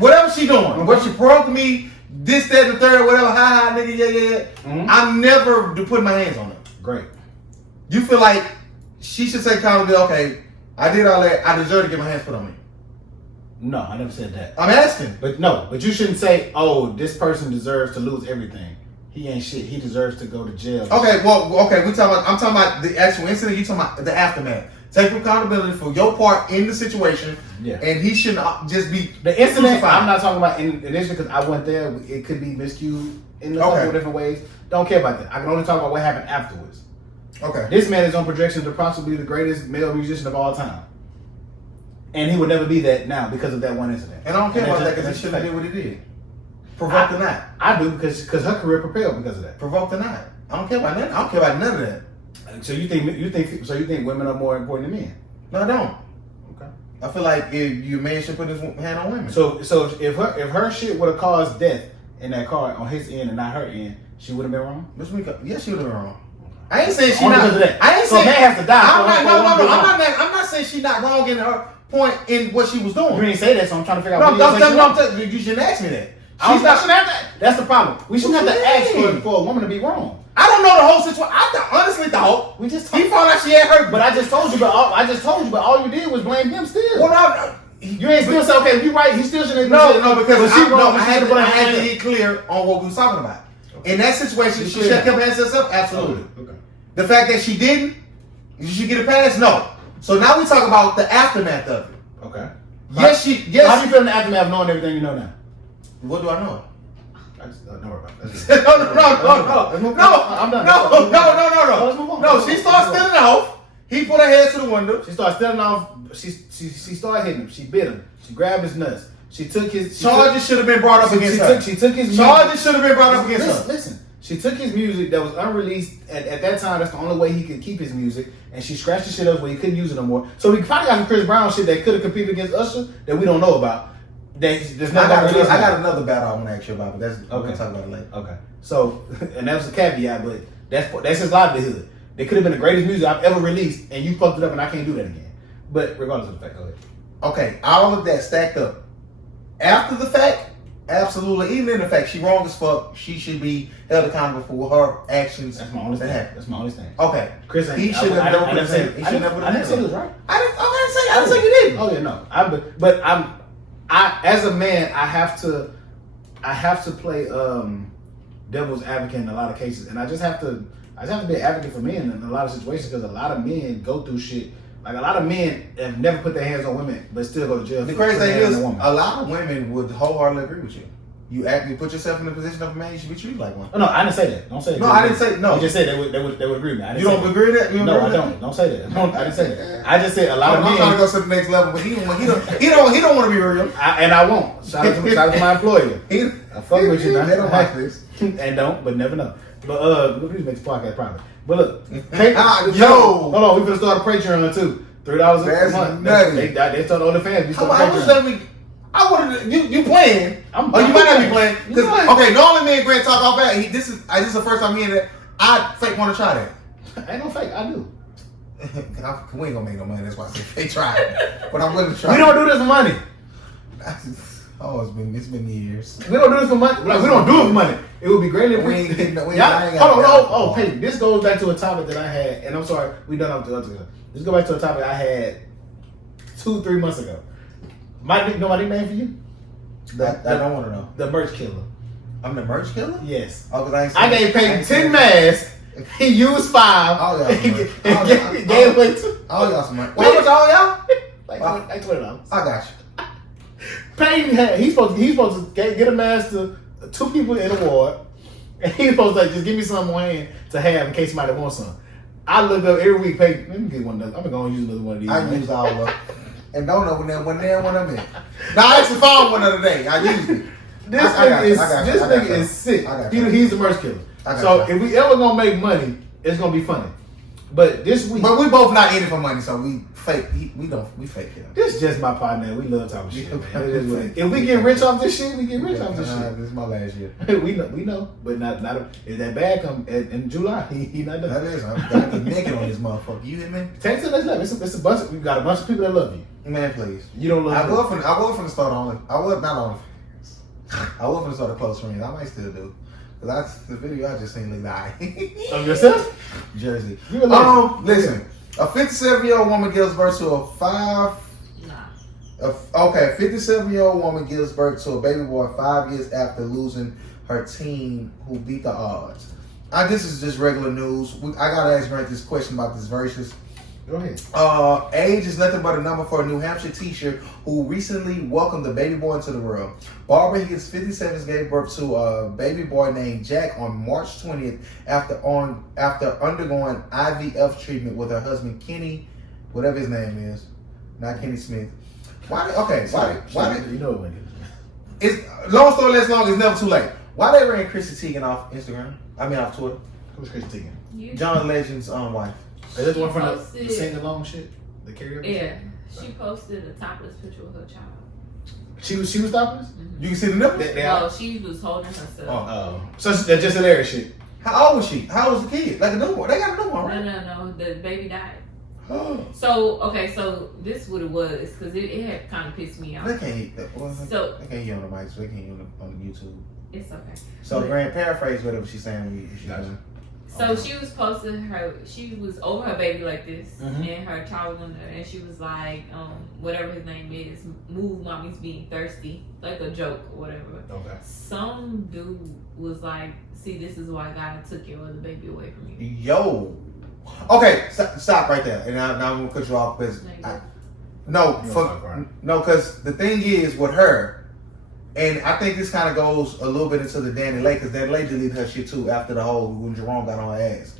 Whatever she doing, what she broke me, this, that, the third, whatever. Ha, nigga, yeah. Mm-hmm. I'm never to put my hands on her. Great. You feel like she should take accountability? Okay, I did all that. I deserve to get my hands put on me. No, I never said that. I'm asking. But you shouldn't say, oh, this person deserves to lose everything. He ain't shit. He deserves to go to jail. Okay, I'm talking about the actual incident. You talking about the aftermath. Take accountability for your part in the situation. Yeah. And he shouldn't just be the incident. Crucified. I'm not talking about initially because I went there. It could be miscued in a couple of different ways. Don't care about that. I can only talk about what happened afterwards. Okay. This man is on projection to possibly the greatest male musician of all time. And he would never be that now because of that one incident. And I don't care about that because he shouldn't have did what he did. Provoked or not. I do because her career propelled because of that. Provoked or not. I don't care about that. I don't care about none of that. So you think women are more important than men? No, I don't. Okay. I feel like if you man should put his hand on women. So if her shit would have caused death in that car on his end and not her end, she would have been wrong? Yes, she would have been wrong. I ain't saying she not. Because of that. I ain't saying man has to die. I'm not saying she not wrong in her point in what she was doing. You didn't say that, so I'm trying to figure No, out. you shouldn't ask me that. Shouldn't have to. That's the problem. We shouldn't have to ask for a woman to be wrong. I don't know the whole situation. I honestly thought We just he found out she had hurt, But I just told you. But all you did was blame him still. Well, You ain't still say, okay, you right. He still shouldn't. no, because she wrong. I had to get clear on what we was talking about. In that situation, she should have kept her hands to herself. Absolutely. Okay. The fact that she didn't, did she get a pass? No. So now we talk about the aftermath of it. Okay. Yes, How do you feel in the aftermath of knowing everything you know now? What do I know? I just don't worry about that. I'm done. No, she started stealing off. He put her head to the window. She started stealing off. She started hitting him. She bit him. She grabbed his nuts. She took his Charges should have been brought up against her. She took his charges should have been brought up against her. Listen. She took his music that was unreleased at that time. That's the only way he could keep his music, and she scratched the shit up where he couldn't use it no more. So we finally got some Chris Brown shit that could have competed against Usher that we don't know about. I got another battle I want to ask you about, but we're gonna talk about it later. Okay. So, and that was a caveat, but that's his livelihood. They could have been the greatest music I've ever released, and you fucked it up, and I can't do that again. But regardless of the fact, go ahead. Okay, all of that stacked up. After the fact, absolutely. Even in the fact she wrong as fuck, she should be held accountable for her actions. That's my only thing. That's my only thing. Okay, Chris, he should have never put his hand. He should never put his hand. I didn't say it was right. I didn't say you didn't. Oh yeah, no. But as a man, I have to play devil's advocate in a lot of cases, and I just have to be an advocate for men in a lot of situations because a lot of men go through shit. Like a lot of men have never put their hands on women, but still go to jail. The crazy thing is, a lot of women would wholeheartedly agree with you. You put yourself in the position of a man, you should be treated like one. Oh, no, I didn't say that. Don't say that. No, I didn't say no. You just said they would agree with me. You don't agree with that? No, I don't. Don't say that. I didn't say that. I just said a lot of men. I'm trying to go to the next level, but he don't want to be real. And I won't. Shout out to my employer. I fuck with you now. They don't like this. And don't, but never know. But please make the podcast private. But look, hold on, we finna start a Patreon too. $3 a month. They told all the fans. I wanted you playing. You might not be playing. Okay, normally me and Grant talk all bad. This is the first time hearing that. I fake want to try that. Ain't no fake. I do. We ain't gonna make no money. That's why I say fake try it. But I'm willing to try. We don't do this for money. It's been years. We don't do this for money. Like, we don't do it for money. It would be greatly appreciated. Hold on. Hey, this goes back to a topic that I had, and I'm sorry, we done up to other. This goes back to a topic I had 2-3 months ago. You know my nickname for you? I don't want to know. The merch killer. I'm the merch killer? Yes. Oh, because I gave Peyton 10 masks. He used 5. All y'all some money. Gave away 2. All y'all some money. How much all y'all? Like $20. I got you. Peyton he's supposed to get a mask to 2 people in the ward. And he's supposed to just give me some on hand to have in case somebody wants some. I look up every week, Peyton, let me get one of those. I'm going to use another one of these. I use all of them. And don't know when I'm in. Now, I actually found one the other day. I used it. This nigga is sick. He's the merch killer. So if we ever gonna make money, it's gonna be funny. But this week, but we both not in it for money, so we fake. We fake it. This is just my partner. We love talking shit. Man. If we get rich off this shit, we get rich off this shit. This is my last year. we know, but not. If that bag come in July, he not done. That is. I'm gonna get naked on this motherfucker. You hear me? Take to the next level. It's a bunch. We got a bunch of people that love you. Man, please. You don't love. I was from the start only. I was not only. I was from the start of close friends. I might still do. Cause the video I just seen looked nice. Of yourself? Jersey. Listen. A 57-year-old woman gives birth to a 57-year-old woman gives birth to a baby boy 5 years after losing her teen who beat the odds. This is just regular news. I gotta ask Grant this question about this versus. Go ahead. Age is nothing but a number for a New Hampshire teacher who recently welcomed the baby boy into the world. Barbara Higgins, 57, gave birth to a baby boy named Jack on March 20th after undergoing IVF treatment with her husband Kenny, whatever his name is, not Kenny Smith. You know what it is. It's long story less long. It's never too late. Why they ran Chrissy Teigen off Instagram? Off Twitter. Who's Chrissy Teigen? John Legend's wife. Is this one from the sing along shit? The karaoke? Yeah. She posted a topless picture with her child. She was topless? Mm-hmm. You can see the nipples? No, she was holding herself. Oh. So that's just hilarious shit. How old was she? How old was the kid? Like a newborn? They got a newborn, right? No. The baby died. So this is what it was because it had kind of pissed me off. They can't hear on the mic, so they can't hear on YouTube. It's okay. So, Grant, paraphrase whatever she's saying when she's done. So she was posting she was over her baby like this, Mm-hmm. and her child was in there, and she was like, whatever his name is, move mommy's being thirsty, like a joke or whatever. Okay. Some dude was like, see, this is why God took your other baby away from you. Yo. Okay, stop right there. And now I'm going to cut you off because... because the thing is with her, and I think this kind of goes a little bit into the Danny Lake, because Danny Lake deleted her shit too after the whole when Jerome got on her ass.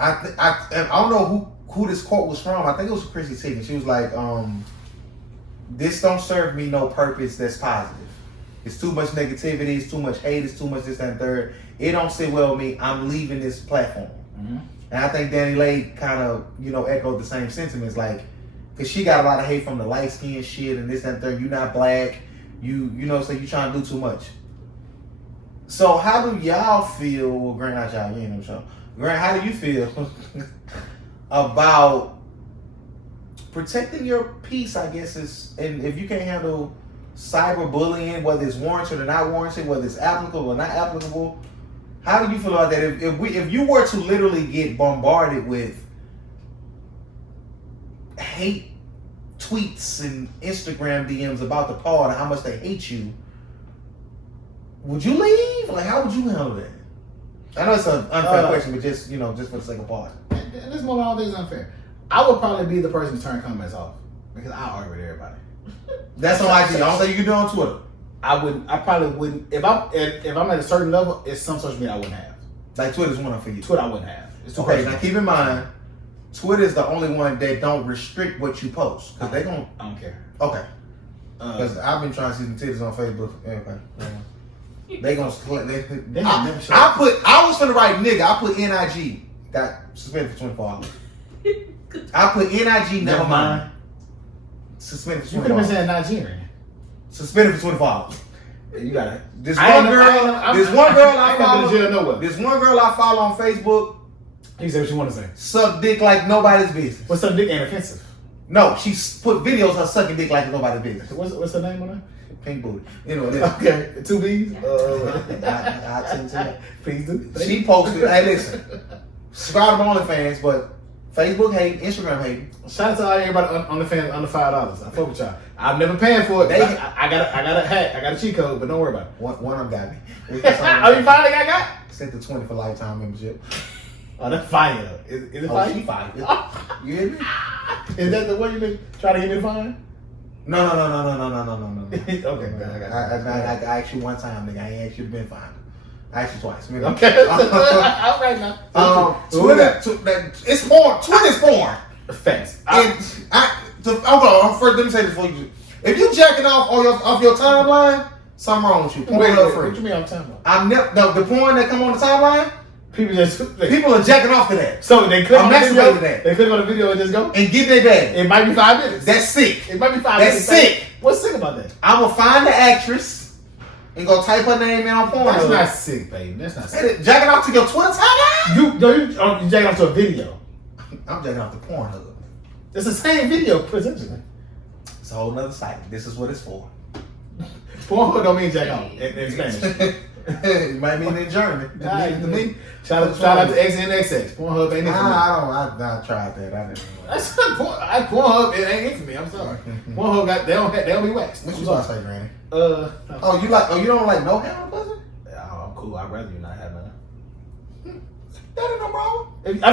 I don't know who this quote was from. I think it was Chrissy Teigen. She was like, this don't serve me no purpose that's positive. It's too much negativity, it's too much hate, it's too much this, that, and third. It don't sit well with me. I'm leaving this platform. Mm-hmm. And I think Danny Lake kind of, echoed the same sentiments, like, because she got a lot of hate from the light skin shit and this, that, and third. You not black. So you trying to do too much. So how do y'all feel? Well, Grant, not y'all, you ain't no show. Grant, how do you feel about protecting your peace? I guess and if you can't handle cyberbullying, whether it's warranted or not warranted, whether it's applicable or not applicable, how do you feel about that? If you were to literally get bombarded with hate tweets and Instagram DMs about the pod and how much they hate you, would you leave? Like, how would you handle that? I know it's an unfair question, but just for the sake of part. In this moment, all things unfair. I would probably be the person to turn comments off because I argue with everybody. That's on IG. I don't think you can do it on Twitter. I probably wouldn't. If I'm at a certain level, it's some social media I wouldn't have. Like Twitter's one for you. Twitter I wouldn't have. It's too okay, personal. now keep in mind, Twitter is the only one that don't restrict what you post. Cause they don't. I don't care. Okay. Because I've been trying to see some titties on Facebook. Okay. They gonna. I was finna write nigga. I put NIG. Got suspended for 24 hours. I put NIG. Never mind. Suspended for 24 hours. You could have been saying Nigerian. Suspended for 24 hours. You got it. This one girl I follow on Facebook. You say what you want to say. Suck dick like nobody's business. What's suck dick ain't offensive? No, she put videos of sucking dick like nobody's business. What's her name on that? Pink booty. Okay, 2 B's. I tend to. Please do. She posted. Hey, listen. Subscribe to OnlyFans, but Facebook hate, Instagram hate. Shout out to all everybody on the fans under $5. I fuck with y'all. I'm never paying for it. I got a hack. I got a cheat code, but don't worry about it. One of them got me. Oh, you finally got? Sent the 20 for lifetime membership. Oh, that's fire. Is it fire? She fire. You hear me? Is that the one you been trying to get me to find? No. Okay, I asked you one time, nigga. I ain't asked you to been fined. I asked you twice. Nigga. Okay. All right now. Twitter, it's porn. Twitter's porn. Facts. First, let me say this for you. If you jacking off your timeline, something wrong with you. Wait, what you mean on timeline? The porn that come on the timeline, people are jacking off to that. So they click on the video. That. They click on the video and just go and get their bag. It might be 5 minutes. That's sick. It might be 5 minutes. That's sick. What's sick about that? I'm gonna find the actress and go type her name in on porn. That's not sick, baby. That's not sick. Jacking off to your Twitter timeline? You jacking off to a video. I'm jacking off to Pornhub. It's the same video, essentially. It's a whole nother site. This is what it's for. Pornhub don't mean jack off in Spanish. It might mean in German. To me. Shout out to XNXX. Pornhub ain't it for me. I tried that. I didn't. That's Pornhub. It ain't it for me. I'm sorry. Pornhub they don't be waxed. What you gonna say, Granny? You you don't like no hair on the pussy? Oh, I'm cool. I'd rather you not have none. That ain't no problem. I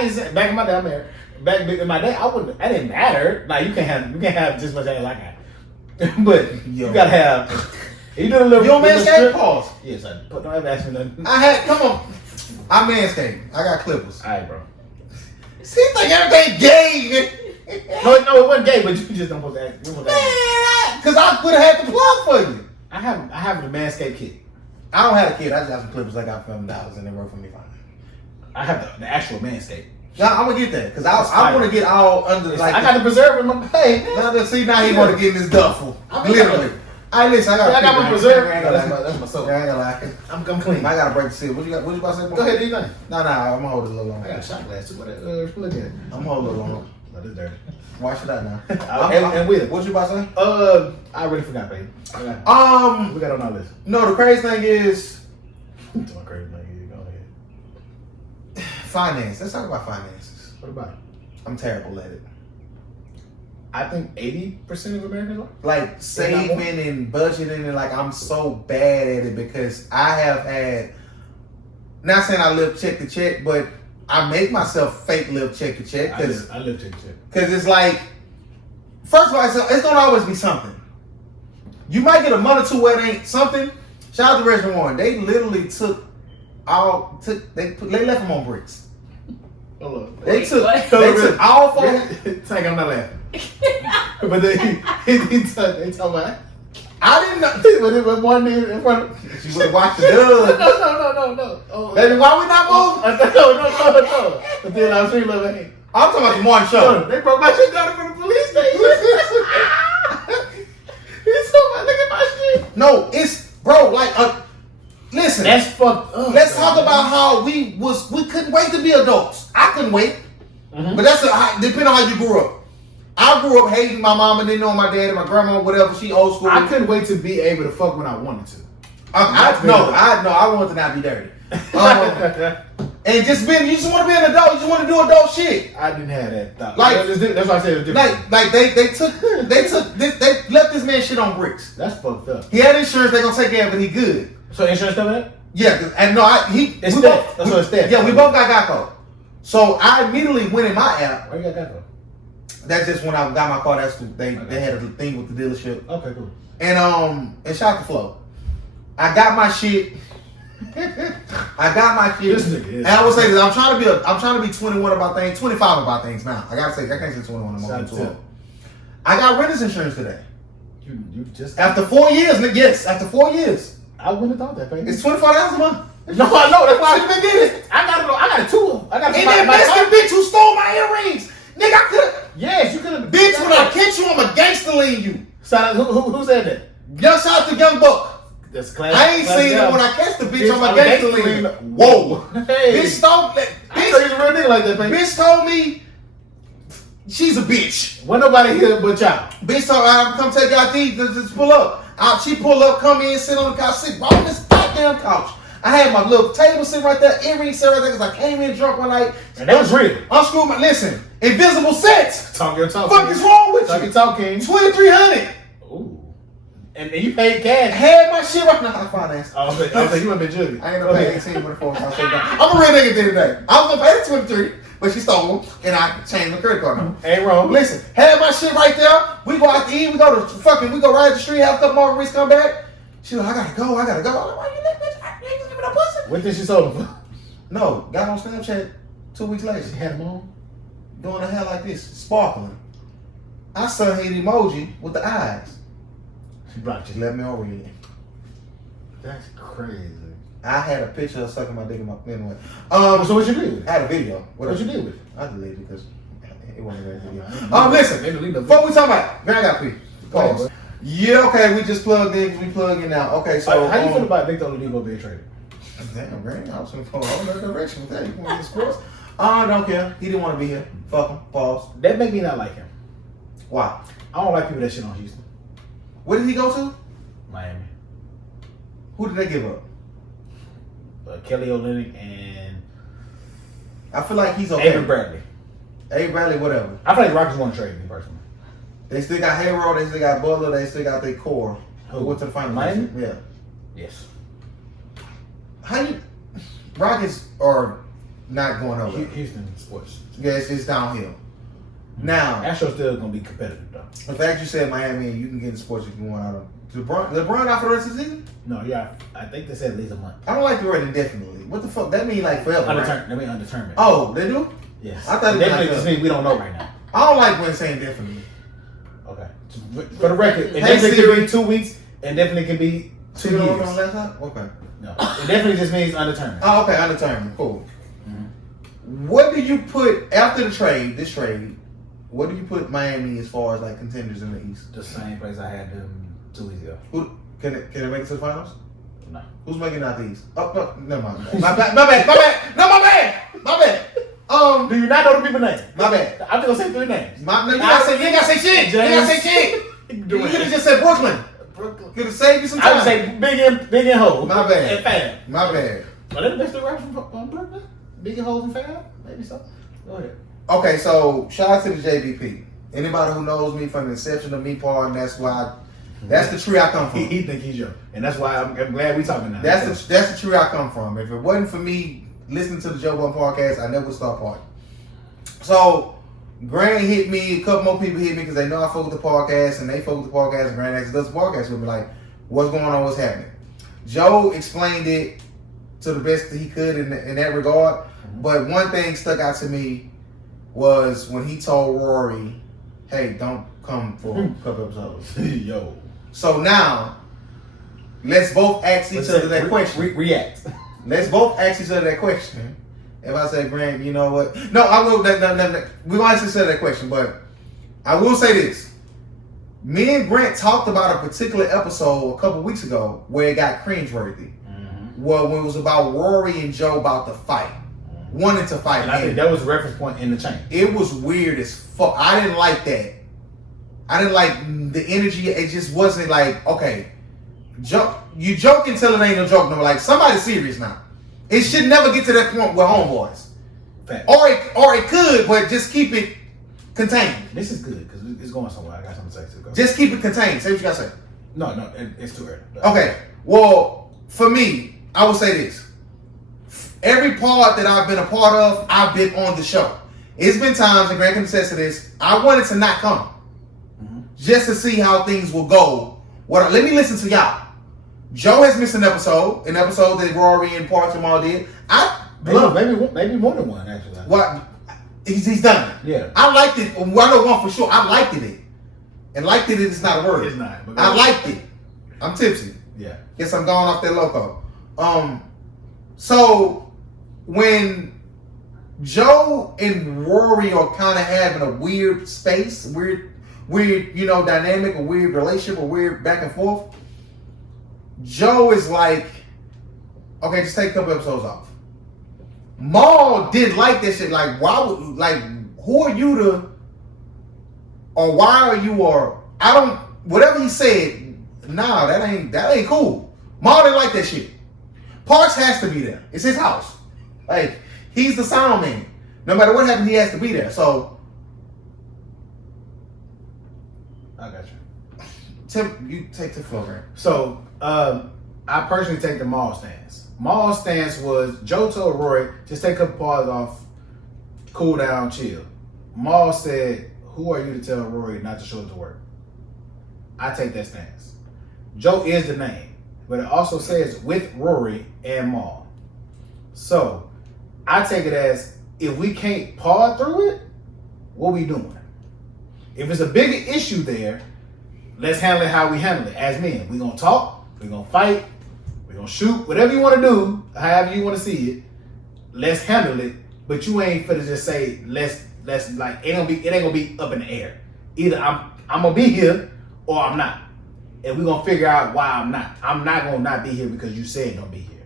ain't saying back in my day. I'm married. Back in my day, I didn't matter. Like you can't have just much ass like I. But you gotta have. You do a little. Your manscaped pause. Yes, don't ever ask me nothing. Come on. I manscaped. I got clippers. All right, bro. See, you think everything gay. No, it wasn't gay, but you just don't supposed to ask. Because I would have had the plug for you. I have the manscaped kit. I don't have a kid. I just have some clippers I got for $7 and they work for me fine. I have the actual manscaped. Yeah, I'm gonna get that because I want to get all under. I got the preserver in my pay. Now he want to get in his duffel. Literally. Alright, listen, I got my preserve. That's my soul. Yeah, I ain't gonna lie. I'm clean. I gotta break the seal. What you about to say? Go ahead, do your thing. No, I'm gonna hold it a little longer. I got a shot glass too. Look at it. I'm gonna hold it a little longer. No, this dirty. Wash it out now. And with it. What you about to say? I already forgot, baby. We got on our list. No, the crazy thing is Doing crazy thing. Go ahead. finance. Let's talk about finances. What about it? I'm terrible at it. I think 80% of Americans are. Like saving and budgeting, and like I'm so bad at it because I have had. Not saying I live check to check, but I make myself fake live check to check because I live check to check. Because it's like, first of all, it's gonna always be something. You might get a month or two where it ain't something. Shout out to Restaurant One. They literally they left them on bricks. Hold on. They took all four. Tank, I'm not laughing. But they talking about. I didn't know. But it was one dude in front of. She would have watched the dub. No. Oh, Baby, why we not moving? No. Until our street level hand. I'm talking about the morning show. They broke my shit down in front of the police station. He's talking about, look at my shit. No, it's bro. Like, listen. That's fucked up. Let's talk about how we couldn't wait to be adults. I couldn't wait, but that's depending on how you grew up. I grew up hating my mom and didn't know my dad and my grandma, whatever. She old school. I couldn't wait to be able to fuck when I wanted to. I wanted to not be dirty. And you just want to be an adult. You just want to do adult shit. I didn't have that thought. Like, that's why I said it's different. Like they left this man shit on bricks. That's fucked up. He had insurance. They gonna take care of it. He good. So insurance cover that? Yeah, and no, It's theft. That's what it's theft. Yeah, we both got Geico. So I immediately went in my app. Why you got Geico? That's just when I got my car. That's they had a thing with the dealership. Okay, cool. And shout out to Flo. I got my shit. And I will say this: I'm trying to be 21 about things, 25 about things now. I can't say 21 anymore. I got renter's insurance today. You just after 4 years, yes, after 4 years. I wouldn't have thought that, baby. It's $25 a month. No, I know. That's why I been getting it. I got two. I got and that Mexican bitch who stole my earrings. Nigga, I could have. Yes, you could have. Bitch, when I catch you, I'm a gangster lean you. Who said that? Shout out to Young Buck. That's classic. I ain't seen it when I catch the bitch. I'm a gangster lean. Whoa. Hey. Bitch stole. I thought you was a real nigga like that, baby. Bitch told me she's a bitch. Wasn't nobody here but y'all. Bitch told me, come take y'all to eat. Just pull up. She pull up, come in, sit on the couch, sit right on this goddamn couch. I had my little table sitting right there, earrings sitting right there, because I came in drunk one night. And that was real. Unscrewed my, listen, invisible sets. Talk your talk. Fuck is wrong with you? Talk, King. $2,300. Ooh. And you paid cash. Had my shit right now. I financed. Oh, you would have been juggy. I ain't gonna pay 18 for the phone. I'm a real nigga at the end of the day. I was gonna pay the 23, but she stole them, and I changed my credit card number. Ain't wrong. Listen, had my shit right there. We go out to eat. We go ride the street, have a couple more margaritas, come back. She was like, I gotta go. I'm like, why you let bitch? I ain't gonna give me no pussy. What did she sold them for? No, got on Snapchat 2 weeks later. She had them on? Doing the hair like this, sparkling. I saw hate emoji with the eyes. She blocked She you. left me on read. That's crazy. I had a picture of sucking my dick in my anyway. So what you do with it? I had a video. What you do with it? I deleted it because it wasn't a great video. Listen. Listen, what we talking about? Man, I got pee. Pause. Yeah, okay, we just plugged in. We plug in now. Okay, so how you feel about Victor Oladipo being traded? Damn, man, I was gonna go all that direction with that. You want to sports? I don't care. He didn't want to be here. Fuck him. Pause. That make me not like him. Why? I don't like people that shit on Houston. Where did he go to? Miami. Who did they give up? Kelly Olynyk and I feel like he's okay. Avery Bradley. Avery Bradley, whatever. I feel like the Rockets want to trade me personally. They still got Hero, they still got Butler, they still got their core. Who went to the finals? Miami? Yeah. Yes. How you Rockets are not going over. Houston sports. Yeah, it's downhill. Now Astros still gonna be competitive though. The fact you said Miami and you can get in sports if you want out of LeBron out for the rest of the season? No, yeah. I think they said at least a month. I don't like the word indefinitely. What the fuck? That mean like forever, right? That mean undetermined. Oh, they do? Yes. I thought it definitely just means we don't know right now. I don't like when saying definitely. Okay. For the record, it definitely could be 2 weeks and definitely could be 2 years. On laptop? Okay. No. It definitely just means undetermined. Oh, okay, undetermined. Cool. Mm-hmm. What do you put after the this trade? What do you put Miami as far as like contenders in the East? The same place I had them 2 weeks ago. Who can it make it to the finals? No. Who's making out these? Oh no, never mind. My bad. No, my bad. Do you not know the people's names? My bad. I'm just gonna say 3 names. You ain't gotta say shit. You ain't gotta say shit. You could have just said Brooklyn. Could have saved you some time. I would say Big and Ho. My bad. And Fab. My bad. Are they the best 2 rappers from Brooklyn? Big and Ho and Fab? Maybe so. Go ahead. Okay, so shout out to the JBP. Anybody who knows me from the inception of me, Paul, and that's the tree I come from. He think he's young, and that's why I'm glad we talking now. That's the tree I come from. If it wasn't for me listening to the Joe Budden podcast, I never would start partying. So Grant hit me, a couple more people hit me because they know I fuck with the podcast and they fuck with the podcast, and Grant actually does the podcast with me, like, what's going on, what's happening. Joe explained it to the best that he could in that regard, but one thing stuck out to me was when he told Rory, hey, don't come for a couple episodes. Yo. So now, let's both ask each other that question. React. Let's both ask each other that question. If I say, Grant, you know what? No, I will. We won't ask each other that question, but I will say this. Me and Grant talked about a particular episode a couple weeks ago where it got cringeworthy. Mm-hmm. Well, when it was about Rory and Joe about the fight. Wanted to fight. And I think that was a reference point in the chain. It was weird as fuck. I didn't like that. I didn't like the energy. It just wasn't like, okay, you joking till it ain't no joke no. Like, somebody's serious now. It should never get to that point with homeboys. Or it could, but just keep it contained. This is good because it's going somewhere. I got something to say. Go. Just keep it contained. Say what you gotta say. No, it's too early. Okay. Well, for me, I would say this. Every part that I've been a part of, I've been on the show. It's been times, and Grant can attest to this, I wanted to not come. Just to see how things will go. Let me listen to y'all. Joe has missed an episode that Rory and Park Jamal did. Maybe more than one, actually. What? He's done it. Yeah. I liked it. Well, I know one for sure. I liked it. And liked it is not a word. It's not. I liked it. I'm tipsy. Yeah. Guess I'm going off that loco. So when Joe and Rory are kind of having a weird space, weird, dynamic, a weird relationship, a weird back and forth, Joe is like, okay, just take a couple episodes off. Maul didn't like that shit. Like, who are you to, or why are you, or whatever he said, nah, that ain't cool. Maul didn't like that shit. Parks has to be there. It's his house. Like, he's the sound man. No matter what happens, he has to be there. So, I got you. Tim, you take the floor, man. So, I personally take the Maul stance. Maul's stance was Joe told Roy, just take a couple paws off, cool down, chill. Maul said, who are you to tell Roy not to show up to work? I take that stance. Joe is the name, but it also says with Rory and Maul. So, I take it as, if we can't paw through it, what we doing? If it's a bigger issue there, let's handle it how we handle it as men. We're going to talk, we're going to fight, we're going to shoot, whatever you want to do, however you want to see it, let's handle it. But you ain't finna just say, let's like, it ain't gonna be up in the air. Either I'm gonna be here or I'm not. And we're gonna figure out why I'm not. I'm not gonna not be here because you said don't be here.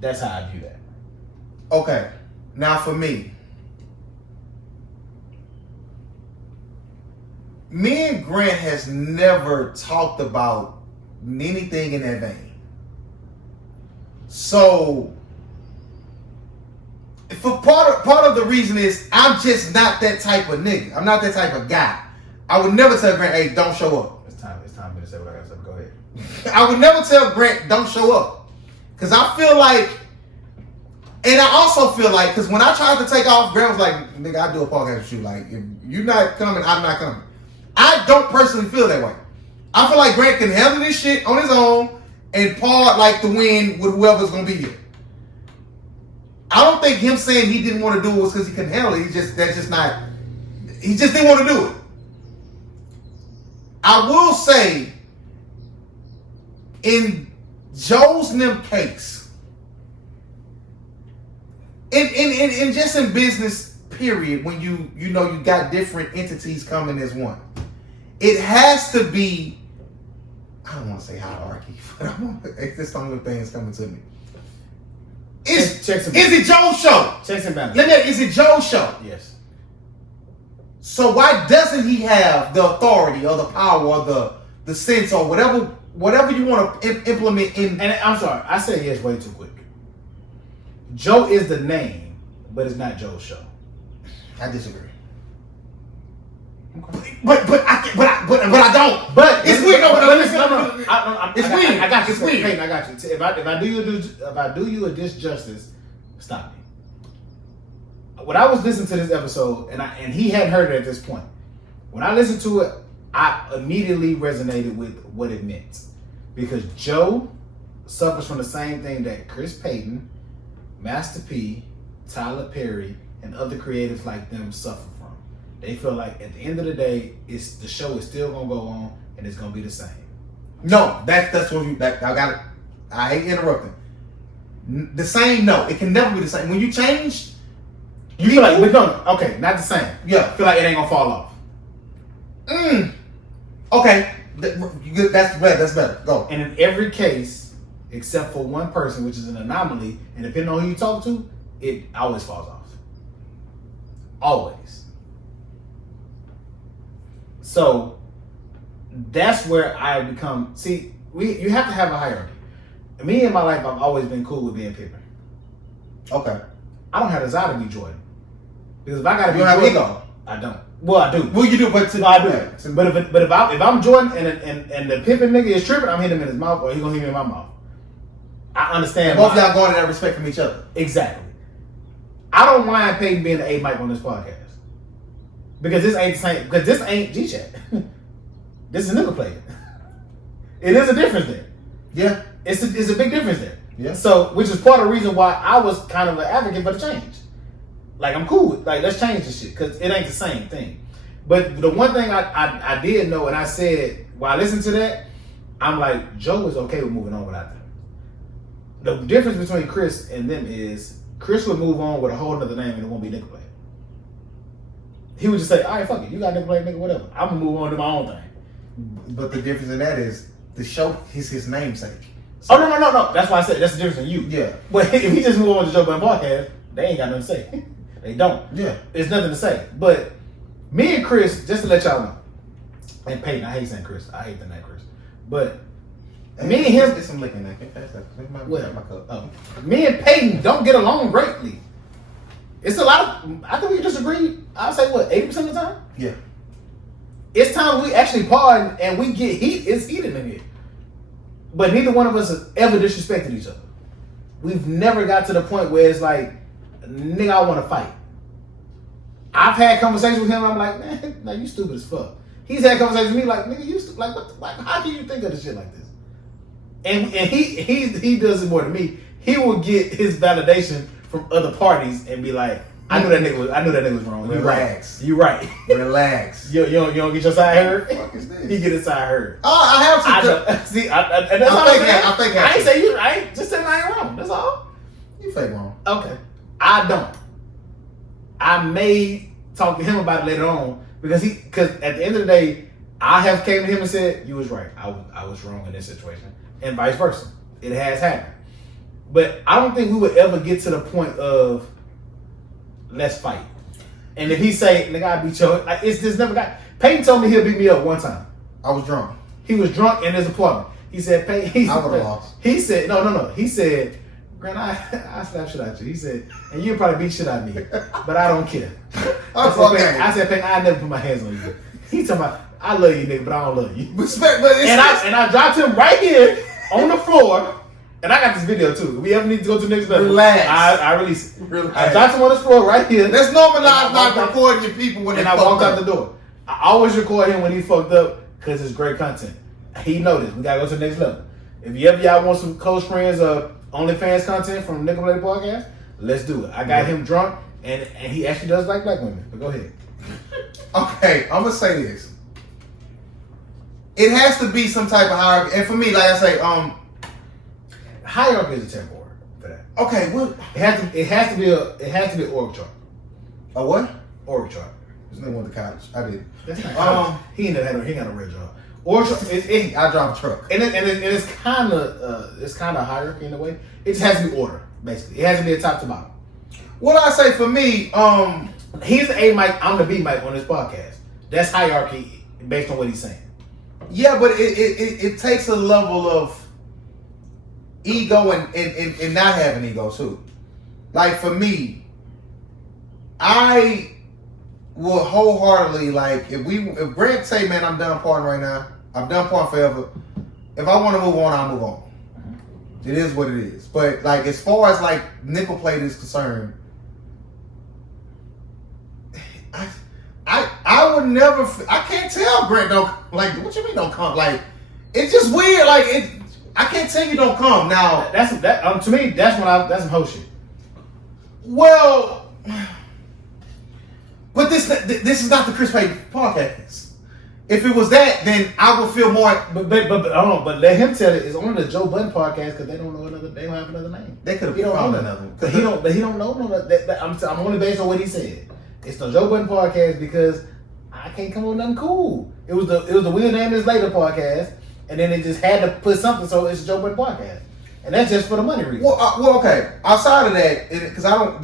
That's how I view that. Okay. Now for me and Grant has never talked about anything in that vein. So, for part of the reason is I'm just not that type of nigga. I'm not that type of guy. I would never tell Grant, hey, don't show up. It's time for me to say what I gotta say. Go ahead. I would never tell Grant, don't show up. Because I feel like, and I also feel like, because when I tried to take off, Grant was like, nigga, I do a podcast with you. Like, if you're not coming, I'm not coming. I don't personally feel that way. I feel like Grant can handle this shit on his own and part like the win with whoever's gonna be here. I don't think him saying he didn't want to do it was because he couldn't handle it. He just didn't want to do it. I will say, in Joe's Nim case, in just in business period, when you got different entities coming as one, it has to be I don't want to say hierarchy, but it's just the only thing that's coming to me. Is it Joe's show? Checks and balances. Is it Joe's show? Yes. So why doesn't he have the authority or the power or the sense or whatever you want to implement in? And I'm sorry, I said yes way too quick. Joe is the name, but it's not Joe's show. I disagree. Okay. But I don't. But it's weird. It's weird. I got you. It's weird. Peyton, I got you. If I do you a disjustice, stop me. When I was listening to this episode, and he hadn't heard it at this point, when I listened to it, I immediately resonated with what it meant, because Joe suffers from the same thing that Chris Payton, Master P, Tyler Perry, and other creatives like them suffer from. They feel like at the end of the day, the show is still gonna go on and it's gonna be the same. No, that's what I got it. I hate interrupting. The same, no, it can never be the same. When you change, You feel like we're gonna not the same. Yeah, Feel like it ain't gonna fall off. Okay, that's better. Go. And in every case, except for one person, which is an anomaly, and depending on who you talk to, it always falls off. Always. So that's where I become. See, you have to have a hierarchy. Me in my life, I've always been cool with being Pippen. Okay. I don't have a desire to be Jordan, because if I gotta be you don't Jordan, have ego. I don't. Well, I do. Well, you do, but No, I do. But if I'm Jordan and the Pippen nigga is tripping, I'm hitting him in his mouth or he gonna hit me in my mouth. I understand. Both y'all going to that respect from each other. Exactly. I don't mind Peyton being the A mic on this podcast. Because this ain't the same. Because this ain't G-Chat. This is nigga player. It is a difference there. Yeah. It's a big difference there. Yeah. So, which is part of the reason why I was kind of an advocate for the change. Like, I'm cool with, like, let's change this shit, because it ain't the same thing. But the one thing I did know, and I said, while I listened to that, I'm like, Joe is okay with moving on without them. The difference between Chris and them is, Chris would move on with a whole other name and it won't be nigga player. He would just say, all right, fuck it, you got nigga player, nigga, whatever. I'm gonna move on to my own thing. But the difference in that is, the show is his namesake. So, oh, no. That's why I said that's the difference in you. Yeah. But if he just move on to Joe Budden podcast, they ain't got nothing to say. They don't. Yeah. There's nothing to say. But me and Chris, just to let y'all know, and Peyton, I hate saying Chris. I hate the name Chris. But me and him, It's some licking that. Can pass that? My cup. Oh. Me and Peyton don't get along greatly. It's a lot of, I think we disagree, I'll say what, 80% of the time? Yeah. It's time we actually pardon and we get heat. It's heated in here. But neither one of us has ever disrespected each other. We've never got to the point where it's like, nigga, I want to fight. I've had conversations with him. I'm like, man, like, you stupid as fuck. He's had conversations with me like, nigga, you like, what? Like, how can you think of this shit like this? And he does it more than me. He will get his validation from other parties and be like, I knew that nigga was wrong. Relax. You right. Relax. You don't get your side heard? What the fuck is this? He get his side heard. Oh, I have to. And that's all I'm saying. I think I ain't say you. I ain't just saying I ain't wrong. That's all. You fake wrong. Okay. I don't. I may talk to him about it later on because at the end of the day, I have came to him and said, you was right. I was wrong in this situation. And vice versa. It has happened. But I don't think we would ever get to the point of let's fight. And if he say, nigga, I beat your, like, it's just never got. Peyton told me he'll beat me up one time. I was drunk. He was drunk in his apartment. He said, Peyton, I would have lost. He said, no. He said, Grant, I slap shit out you. He said, and you probably beat shit out of me, but I don't care. I said, Peyton, I never put my hands on you. He talking about, I love you, nigga, but I don't love you. Respect, but it's and I dropped him right here on the floor. And I got this video too. If we ever need to go to the next level, relax. I release it. Relax. I dropped him on the floor right here. Let's normalize not recording your people when they I walked out the door. I always record him when he fucked up because it's great content. He know this. We gotta go to the next level. If you ever y'all want some close friends OnlyFans content from Nickel Play Podcast, let's do it. I got him drunk and he actually does like black women. But go ahead. Okay, I'm gonna say this. It has to be some type of hierarchy, and for me, like I say, hierarchy is a terrible word for that. Okay, what? It has to be an org chart. A what? Org chart. This nigga went to college. I did. That's not college. He ain't got a real job. Or I drive a truck. And it's kind of hierarchy in a way. It just has to be order, basically. It has to be a top to bottom. What I say for me, he's the A mic, I'm the B mic on this podcast. That's hierarchy based on what he's saying. Yeah, but it takes a level of ego and not having ego too. Like for me, I will wholeheartedly if Grant say, man, I'm done partying right now. I'm done partying forever. If I want to move on, I'll move on. It is what it is. But like as far as like nickel plate is concerned, I would never. I can't tell Grant don't like. What you mean don't come? Like it's just weird. Like I can't tell you don't come now. To me. That's some whole shit. Well, but this is not the Chris Payne podcast. If it was that, then I would feel more. But let him tell it. It's only the Joe Budden podcast because they don't know another. They don't have another name. They could have found another. But he don't know no. I'm only based on what he said. It's the Joe Budden podcast because I can't come up with nothing cool. It was the We'll Name This Later podcast, and then they just had to put something, so it's the Joe Budden podcast, and that's just for the money reason. Well, okay. Outside of that, because a lot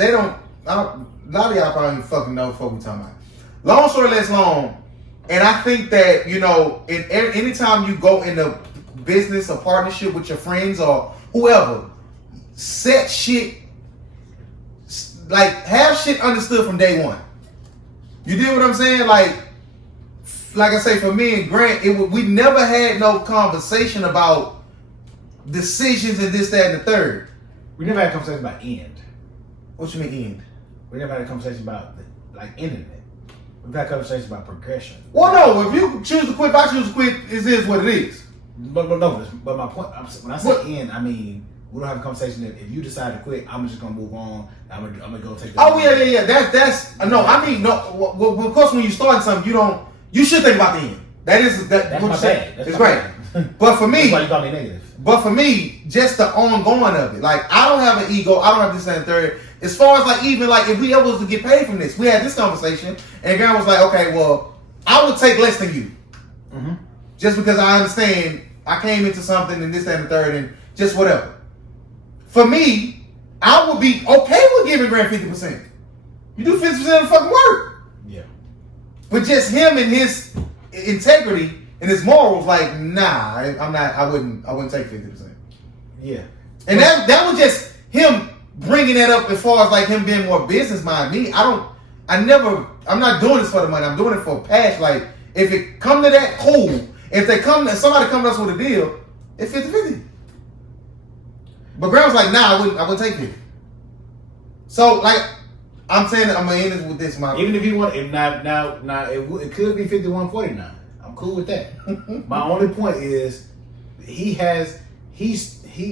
of y'all probably don't fucking know what we talking about. Long story less long, and I think that anytime you go into business or partnership with your friends or whoever, set shit like have shit understood from day one. You dig what I'm saying? Like I say, for me and Grant, we never had no conversation about decisions and this, that, and the third. We never had a conversation about end. What you mean end? We never had a conversation about ending it. We've had conversations about progression. Well, no. If you choose to quit, if I choose to quit, it is what it is. But my point, when I say end, I mean we don't have a conversation that if you decide to quit, I'm just gonna move on. I'm gonna go take. Yeah. That's no. I mean no. Well, of course, when you start something, you should think about the end. That's my bad. It's great. But for me, that's why you call me negative. But for me, just the ongoing of it. Like I don't have an ego. I don't have this and third. As far as even if we ever was to get paid from this, we had this conversation, and the guy was like, okay, well, I would take less than you, just because I understand I came into something and this, that, and the third, and just whatever. For me, I would be okay with giving Grant 50%. You do 50% of the fucking work. Yeah. But just him and his integrity and his morals, nah, I'm not. I wouldn't take 50%. Yeah. And that was just him bringing that up as far as him being more business minded. I'm not doing this for the money. I'm doing it for passion. Like if it come to that, cool. If somebody comes to us with a deal, it's 50-50. But Grant was like, nah, I wouldn't take it. So I'm saying that I'm gonna end this with this, my even if you want, now it could be 51-49. I'm cool with that. My only point is he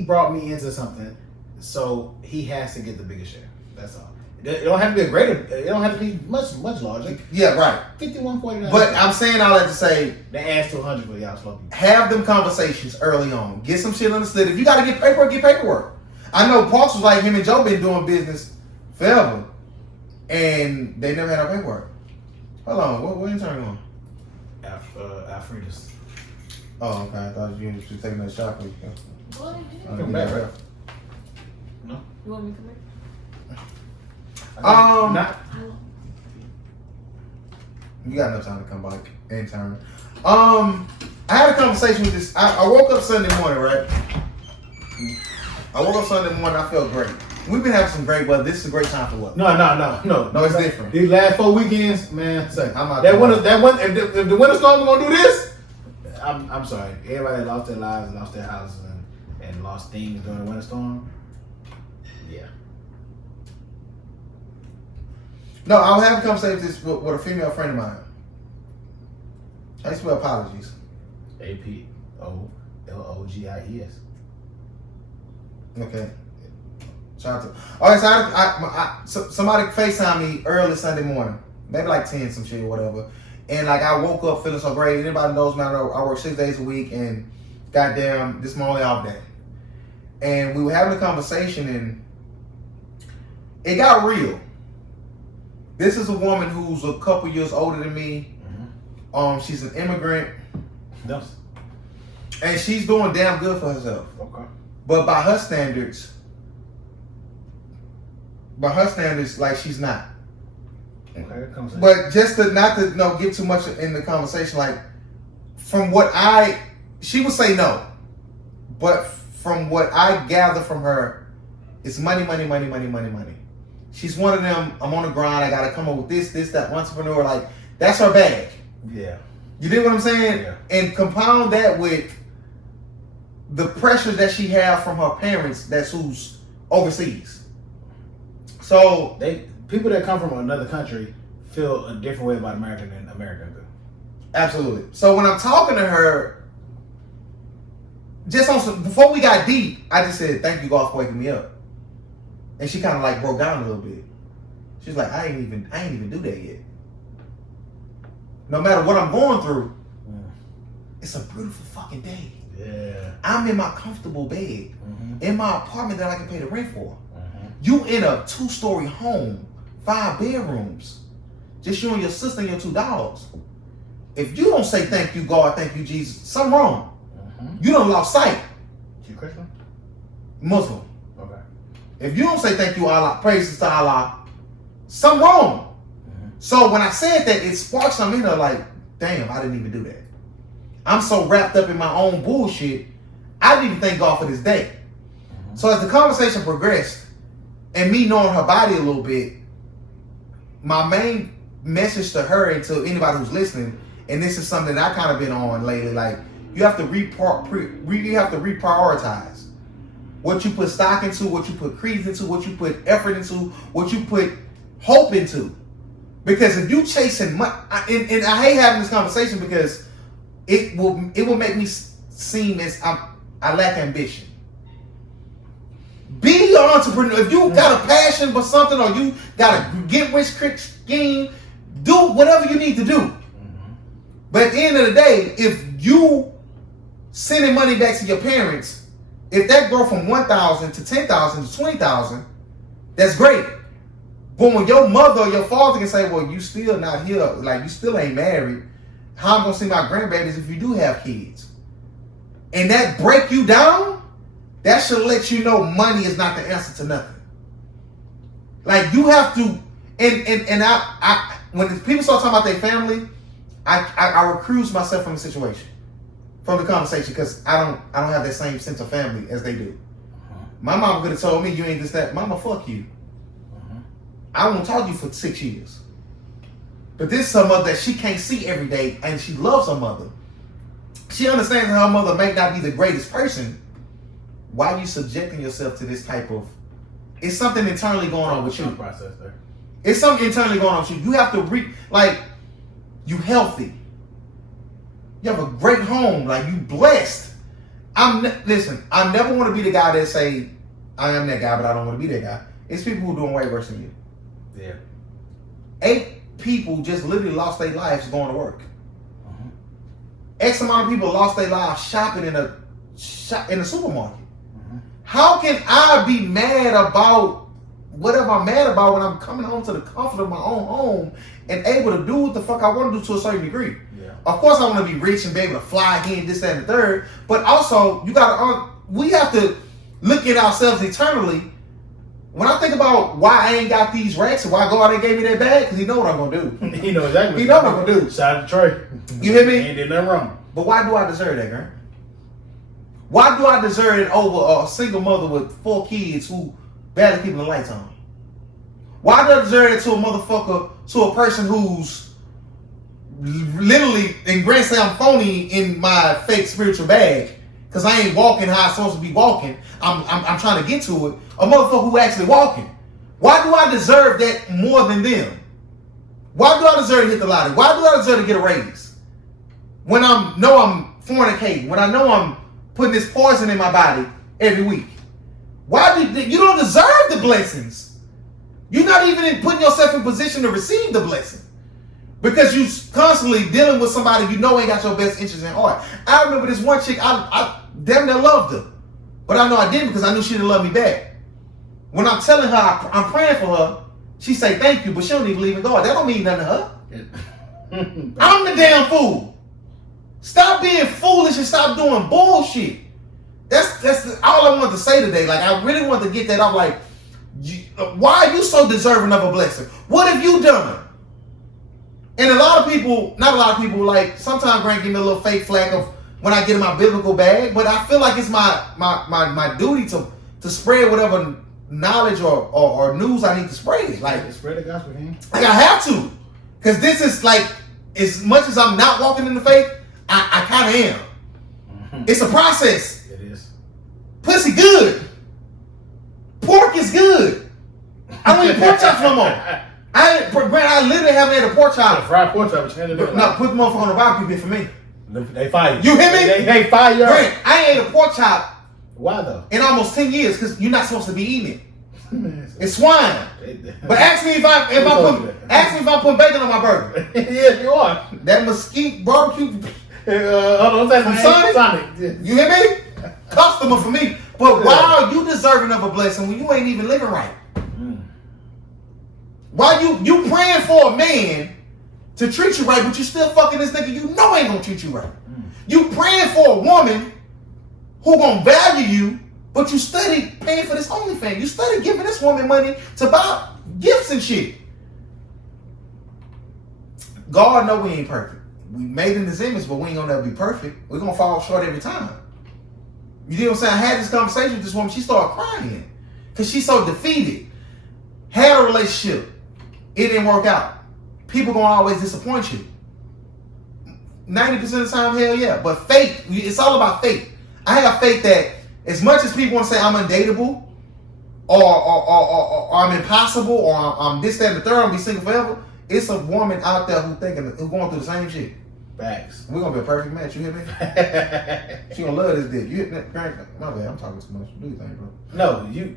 brought me into something, so he has to get the biggest share. That's all. It don't have to be it don't have to be much larger. Yeah, right. 51-49. But I'm saying all that to say, that adds to 100 for y'all slow people. Have them conversations early on. Get some shit understood. If you got to get paperwork, get paperwork. I know Parks was like him and Joe been doing business forever, and they never had no paperwork. Hold on, what intern on? Alfredus. Oh, okay. I thought you were taking a shot for you. Come back, right? No. You want me to come back? You got enough time to come back, intern. I had a conversation with this. I woke up Sunday morning, right? I felt great. We've been having some great weather. This is a great time for what? No, It's different. These last 4 weekends, man. Say, I'm not. If the winter storm gonna do this, I'm sorry. Everybody lost their lives, lost their houses, and lost things during the winter storm. Yeah. No, I was having a conversation with a female friend of mine. I spell apologies. APOLOGIES. Okay. Shout out to. All right, so somebody FaceTimed me early Sunday morning, maybe 10, some shit or whatever. And I woke up feeling so great. Anybody knows me, I work 6 days a week, and goddamn, this is my only off day. And we were having a conversation, and it got real. This is a woman who's a couple years older than me. She's an immigrant. And she's doing damn good for herself. Okay. But by her standards, like she's not. Okay. But just to not to get too much in the conversation, like from what she would say no, but from what I gather from her, it's money. She's one of them. I'm on the grind. I gotta come up with this, that. Entrepreneur, like that's her bag. Yeah. You dig what I'm saying? Yeah. And compound that with the pressure that she has from her parents. That's who's overseas. So people that come from another country feel a different way about America than Americans do. Absolutely. So when I'm talking to her, before we got deep, I just said, "Thank you, God, for waking me up." And she kind of like broke down a little bit. She's like, I ain't even do that yet. No matter what I'm going through, it's a beautiful fucking day. Yeah. I'm in my comfortable bed, in my apartment that I can pay the rent for. You in a 2-story home, 5 bedrooms, just you and your sister and your 2 dogs. If you don't say thank you, God, thank you, Jesus, something wrong. You done lost sight. You Christian? Muslim. Okay. If you don't say thank you, Allah, praises to Allah, something wrong. So when I said that, it sparked something in her like, damn, I didn't even do that. I'm so wrapped up in my own bullshit, I didn't even thank God for this day. So as the conversation progressed, and me knowing her body a little bit, my main message to her and to anybody who's listening, and this is something that I kind of been on lately, like you have to reprioritize what you put stock into, what you put credence into, what you put effort into, what you put hope into. Because if you chasing money, and I hate having this conversation because it will make me seem as I lack ambition. Be an entrepreneur. If you got a passion for something, or you got a get rich quick scheme, do whatever you need to do. But at the end of the day, if you sending money back to your parents, if that grow from 1,000 to 10,000 to 20,000, that's great. But when your mother or your father can say, well, you still not here, like you still ain't married, how I'm gonna see my grandbabies if you do have kids? And that break you down, that should let you know money is not the answer to nothing. Like you have to, and I when people start talking about their family, I recuse myself from the situation, from the conversation, because I don't have that same sense of family as they do. My mama could have told me you ain't this that. Mama, fuck you. I won't talk to you for 6 years. But this is her mother that she can't see every day, and she loves her mother. She understands that her mother may not be the greatest person. Why are you subjecting yourself to this type of? It's something internally going on with you. Process there. It's something internally going on with you. You have to you healthy. You have a great home. Like you blessed. Listen. I never want to be the guy that say I am that guy, but I don't want to be that guy. It's people who are doing way worse than you. Yeah. 8 people just literally lost their lives going to work. X amount of people lost their lives shopping in a supermarket. How can I be mad about whatever I'm mad about when I'm coming home to the comfort of my own home and able to do what the fuck I want to do to a certain degree? Yeah. Of course I want to be rich and be able to fly here and this, that, and the third. But also we have to look at ourselves eternally. When I think about why I ain't got these racks and why God ain't gave me that bag, because he know what I'm going to do. He know exactly he know what I'm going to do. Shout out to Trey. You hear me? Ain't did nothing wrong. But why do I deserve that, girl? Why do I deserve it over a single mother with 4 kids who barely keeping the lights on? Why do I deserve it to a motherfucker, to a person who's literally, and Grant say I'm phony in my fake spiritual bag, because I ain't walking how I'm supposed to be walking. I'm trying to get to it. A motherfucker who actually walking. Why do I deserve that more than them? Why do I deserve to hit the lottery? Why do I deserve to get a raise? When I know I'm fornicating, when I know I'm putting this poison in my body every week. Why do you don't deserve the blessings? You're not even putting yourself in position to receive the blessing. Because you constantly dealing with somebody you know ain't got your best interest in heart. I remember this one chick, I damn near loved her. But I know I didn't because I knew she didn't love me back. When I'm telling her I'm praying for her, she say thank you, but she don't even believe in God. That don't mean nothing to her. I'm the damn fool. Stop being foolish and stop doing bullshit. That's all I wanted to say today. Like, I really wanted to get that off. Like, why are you so deserving of a blessing? What have you done? And a lot of people, not a lot of people, like, sometimes Grant give me a little fake flack of when I get in my biblical bag, but I feel like it's my duty to spread whatever knowledge or news I need to spread. Like, spread the gospel, man. Like, I have to. Because this is like, as much as I'm not walking in the faith, I kind of am. Mm-hmm. It's a process. It is. Pussy good. Pork is good. I don't eat pork chops no more. I literally haven't had a pork chop. Fried pork chop. No, put the motherfucker on the barbecue bit for me. They fire you. You hear me? They fire you. Grant, I ain't ate a pork chop. Why though? In almost 10 years, because you're not supposed to be eating it. It's swine. But ask me if I put bacon on my burger. Yeah, you are. That mesquite barbecue. Hold on, Sonic. You hear me? Customer for me. But why are you deserving of a blessing when you ain't even living right? Why you praying for a man to treat you right, but you still fucking this nigga you know ain't gonna treat you right? You praying for a woman who gonna value you, but you study paying for this OnlyFans. You study giving this woman money to buy gifts and shit. God know we ain't perfect. We made in His image, but we ain't gonna never be perfect. We're gonna fall short every time. You know what I'm saying? I had this conversation with this woman. She started crying because she's so defeated. Had a relationship. It didn't work out. People gonna always disappoint you. 90% of the time, hell yeah. But faith, it's all about faith. I have faith that as much as people want to say I'm undateable or I'm impossible or I'm this, that, and the third, I'm gonna be single forever, it's a woman out there who's going through the same shit. Facts. We're gonna be a perfect match. You hear me? She gonna love this dick. You hit that? My bad. I'm talking too much. Do you think, bro? No, you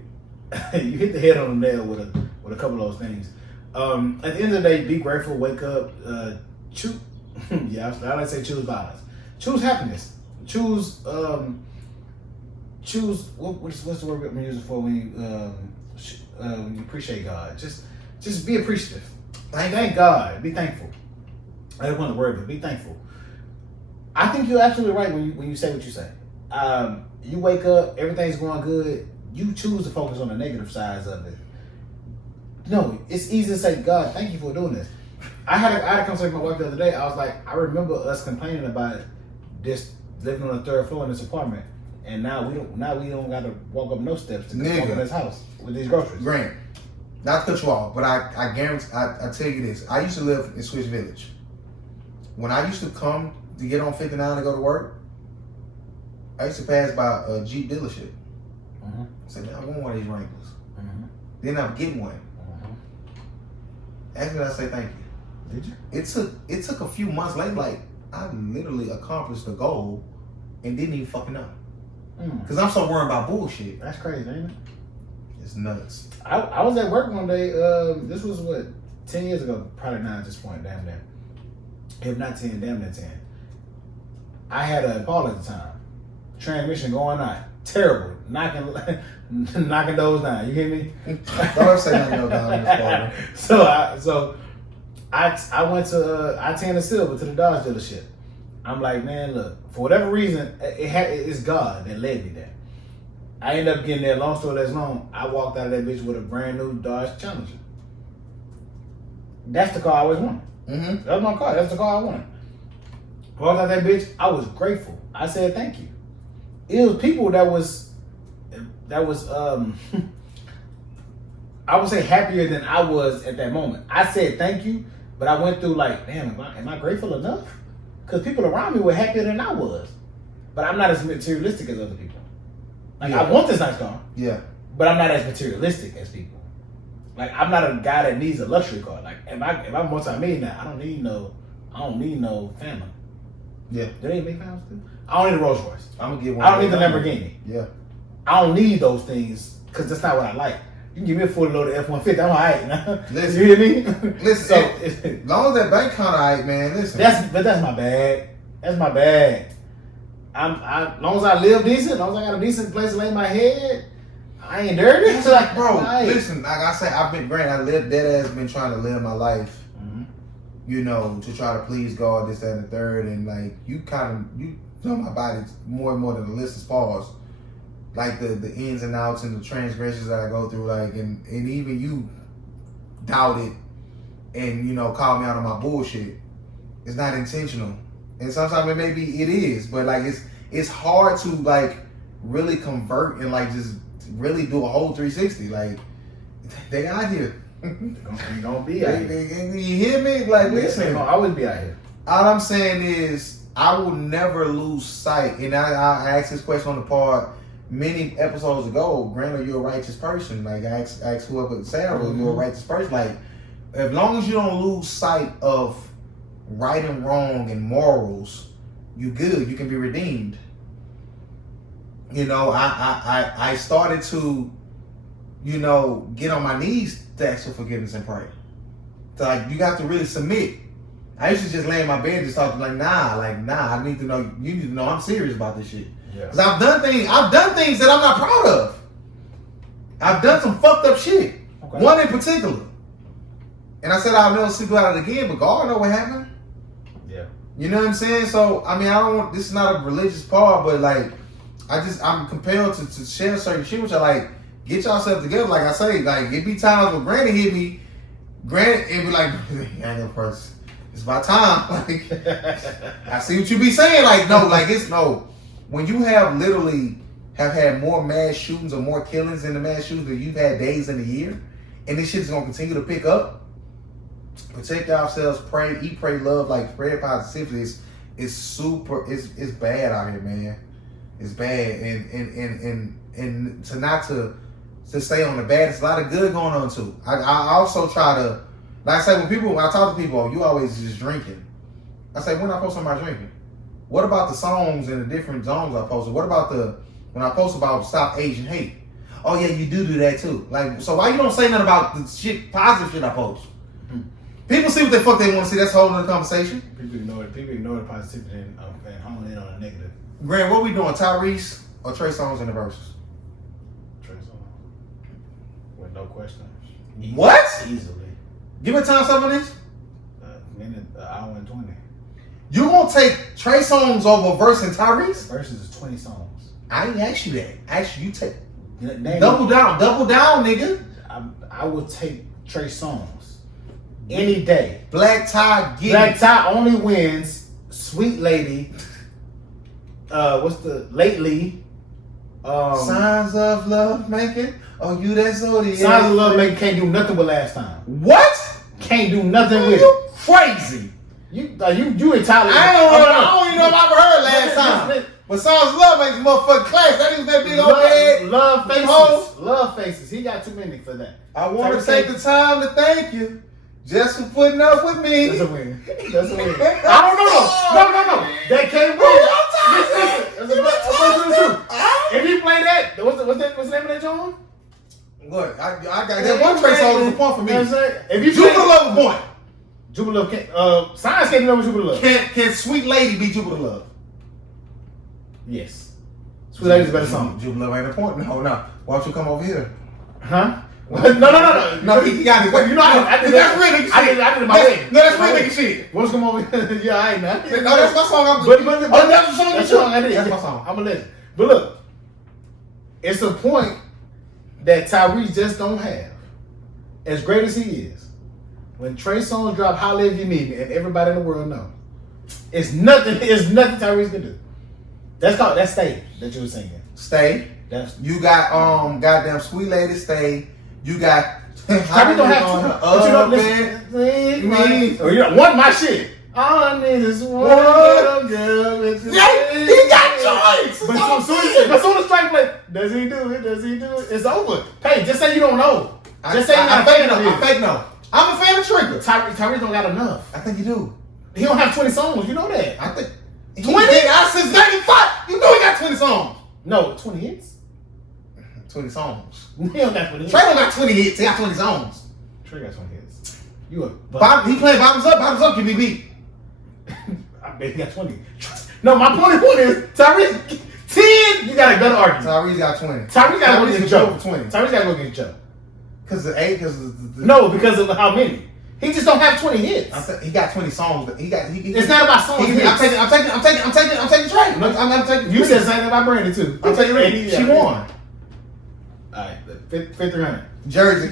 hit the head on the nail with a couple of those things. At the end of the day, be grateful. Wake up. Choose. Yeah, I like to say choose violence. Choose happiness. Choose. Choose. What's the word we use it for when you appreciate God? Just be appreciative. Thank God. Be thankful. I don't want the word, but be thankful. I think you're absolutely right when you say what you say. You wake up, everything's going good. You choose to focus on the negative sides of it. No, it's easy to say, God, thank you for doing this. I had a conversation with my wife the other day. I was like, I remember us complaining about this living on the third floor in this apartment, and now we don't got to walk up no steps to walk in this house with these groceries. Grant, not to cut you off, but I guarantee, I tell you this. I used to live in Swiss Village. When I used to come to get on 59 to go to work, I used to pass by a Jeep dealership. I said, man, I want one of these Wranglers. Then I'm getting one. After that, I say thank you. Did you? It took a few months later, like, I literally accomplished the goal and didn't even fucking know. Because I'm so worried about bullshit. That's crazy, ain't it? It's nuts. I was at work one day. This was 10 years ago, probably not at this point, damn near. If not 10, damn near 10. I had an Impala at the time. Transmission going on. Terrible. Knocking those down. You hear me? Don't ever say nothing else down in this part. So I went to I-10 and Silver to the Dodge dealership. I'm like, man, look, for whatever reason, it's God that led me there. I ended up getting there. Long story that's long. I walked out of that bitch with a brand new Dodge Challenger. That's the car I always wanted. That was my car. That's the car I wanted. Walked out that bitch. I was grateful. I said thank you. It was people that was I would say happier than I was at that moment. I said thank you, but I went through like, damn, am I grateful enough? Because people around me were happier than I was. But I'm not as materialistic as other people. Like, I want this nice car. Yeah. But I'm not as materialistic as people. Like, I'm not a guy that needs a luxury car. Like, if I'm multi-millionaire, I don't need no family. Yeah. Do they make families too? I don't need a Rolls Royce. I'm gonna get one. I don't need the Lamborghini. Yeah. I don't need those things because that's not what I like. You can give me a fully loaded F-150. I'm alright now. Listen, you hear me? Listen, So as long as that bank account alright, man. Listen. that's my bag. That's my bag. As long as I live decent, as long as I got a decent place to lay my head, I ain't dirty. It's like, bro, right. listen, like I say, I've been trying to live my life you know, to try to please God, this, that, and the third, and like you know my body more and more than the list is paused. Like the ins and outs and the transgressions that I go through, like and even you doubt it and you know call me out on my bullshit. It's not intentional. And sometimes maybe it is, but like it's hard to like really convert and like just really do a whole 360. Like they out here. They gonna be out here. You hear me? Like listen, they gonna always be out here. all I'm saying is I will never lose sight. And I asked this question on the pod many episodes ago. Granted, you're a righteous person. Like I asked whoever Sarah, you're a righteous person. Like as long as you don't lose sight of right and wrong and morals, you good. You can be redeemed. You know, I started to, you know, get on my knees to ask for forgiveness and pray. So like you got to really submit. I used to just lay in my bed and just talk like nah, I need to know, you need to know I'm serious about this shit. Yeah. Cause I've done things that I'm not proud of. I've done some fucked up shit. Okay. One in particular. And I said I'll never sleep about it again, but God know what happened. Yeah. You know what I'm saying? So I mean this is not a religious part, but like I'm compelled to share certain shit which I like get yourself together. Like I say, like it be times when Granny hit me, it be like, I ain't no person. It's about time. Like I see what you be saying. Like no, like it's no. When you have literally had more mass shootings or more killings in the mass shootings than you've had days in a year, and this shit is gonna continue to pick up. Protect ourselves, pray, eat, pray, love, like spread positivity. It's super. It's bad out here, man. It's bad, and to stay on the bad. There's a lot of good going on too. I also try to, like I say, when I talk to people, oh, you always just drinking. I say, when I post on my drinking, what about the songs and the different songs I posted? What about when I post about stop Asian hate? Oh yeah, you do that too. Like, so why you don't say nothing about the shit, positive shit I post? People see what the fuck they want to see. That's a whole other conversation. People ignore the positivity and hone in on the negative. Grant, what we doing? Tyrese or Trey Songz in the verses? Trey Songz. With no question. What? Easily. Give me a time some of this. Minute, hour and 20. You gonna take Trey Songz over verse and Tyrese? Verses is 20 songs. I didn't ask you that. Actually, you take Name double down, nigga. I would take Trey Songz any day. Black Tie, Black Tie only wins. Sweet Lady. What's the lately? Signs of Love Making. Oh, you that Zodiac. Signs of Love Making can't do nothing with last time. What? Can't do nothing with you it. Crazy. You entirely. I don't even know if I ever heard last time. But Signs of Love makes motherfucking class. That is that big old head. Love Faces. Love Faces. He got too many for that. I want to take the time to thank you. Just for putting up with me. That's a win. I don't know. No. That can't win. Listen. If you play that, what's the name of that song? Look, I got that one Trey Songz is a point for me. You know what I'm saying? If you Jupiter Love a point. Jupiter Love can't. Science can't be over Jupiter Love. Can Sweet Lady be Jupiter Love? Yes. Sweet Lady's a better song. Jupiter Love ain't a point. No. Why don't you come over here? Huh? No. No, he got it. You know, I did that's real nigga shit. I did it my way. No, that's real nigga shit. What's come over here? Yeah, I ain't that. No, that's my song. But that's the song. That's the song I did. That's my song. I'm a legend. But look, it's a point that Tyrese just don't have. As great as he is, when Trey Songz drop "Holla If You Need Me" and everybody in the world know, it's nothing Tyrese can do. That's Stay that you were singing. Stay. You got goddamn Sweet Lady Stay. You got Tyrese don't have to. But you don't listen. You don't want my shit. All I need is one little girl. Yeah, he got choice. But soon as Trey play, does he do it? It's over. Hey, just say you don't know. Just say you're not a fan of it. I fake no. I'm a fan of Trigger. Tyrese don't got enough. I think you do. He don't have 20 songs. You know that. I think 20. I since 95. You know he got 20 songs. No, 20 hits. 20 songs. He don't got 20 hits. Trey don't got 20 hits. He got 20 songs. Trey got 20 hits. He playing bottoms up can be beat. I bet he got 20. No, my point is Tyrese 10. You got a better argument. Tyrese got 20. Tyrese got to go against Joe. 20. Tyrese got to go against Joe. Because the 8, No, because of how many. He just don't have 20 hits. He got 20 songs. It's not about songs. I'm taking Trey. I'm taking. You said the same thing about Brandy too. I'm taking Ricky. She won. All right, 5300. Jersey.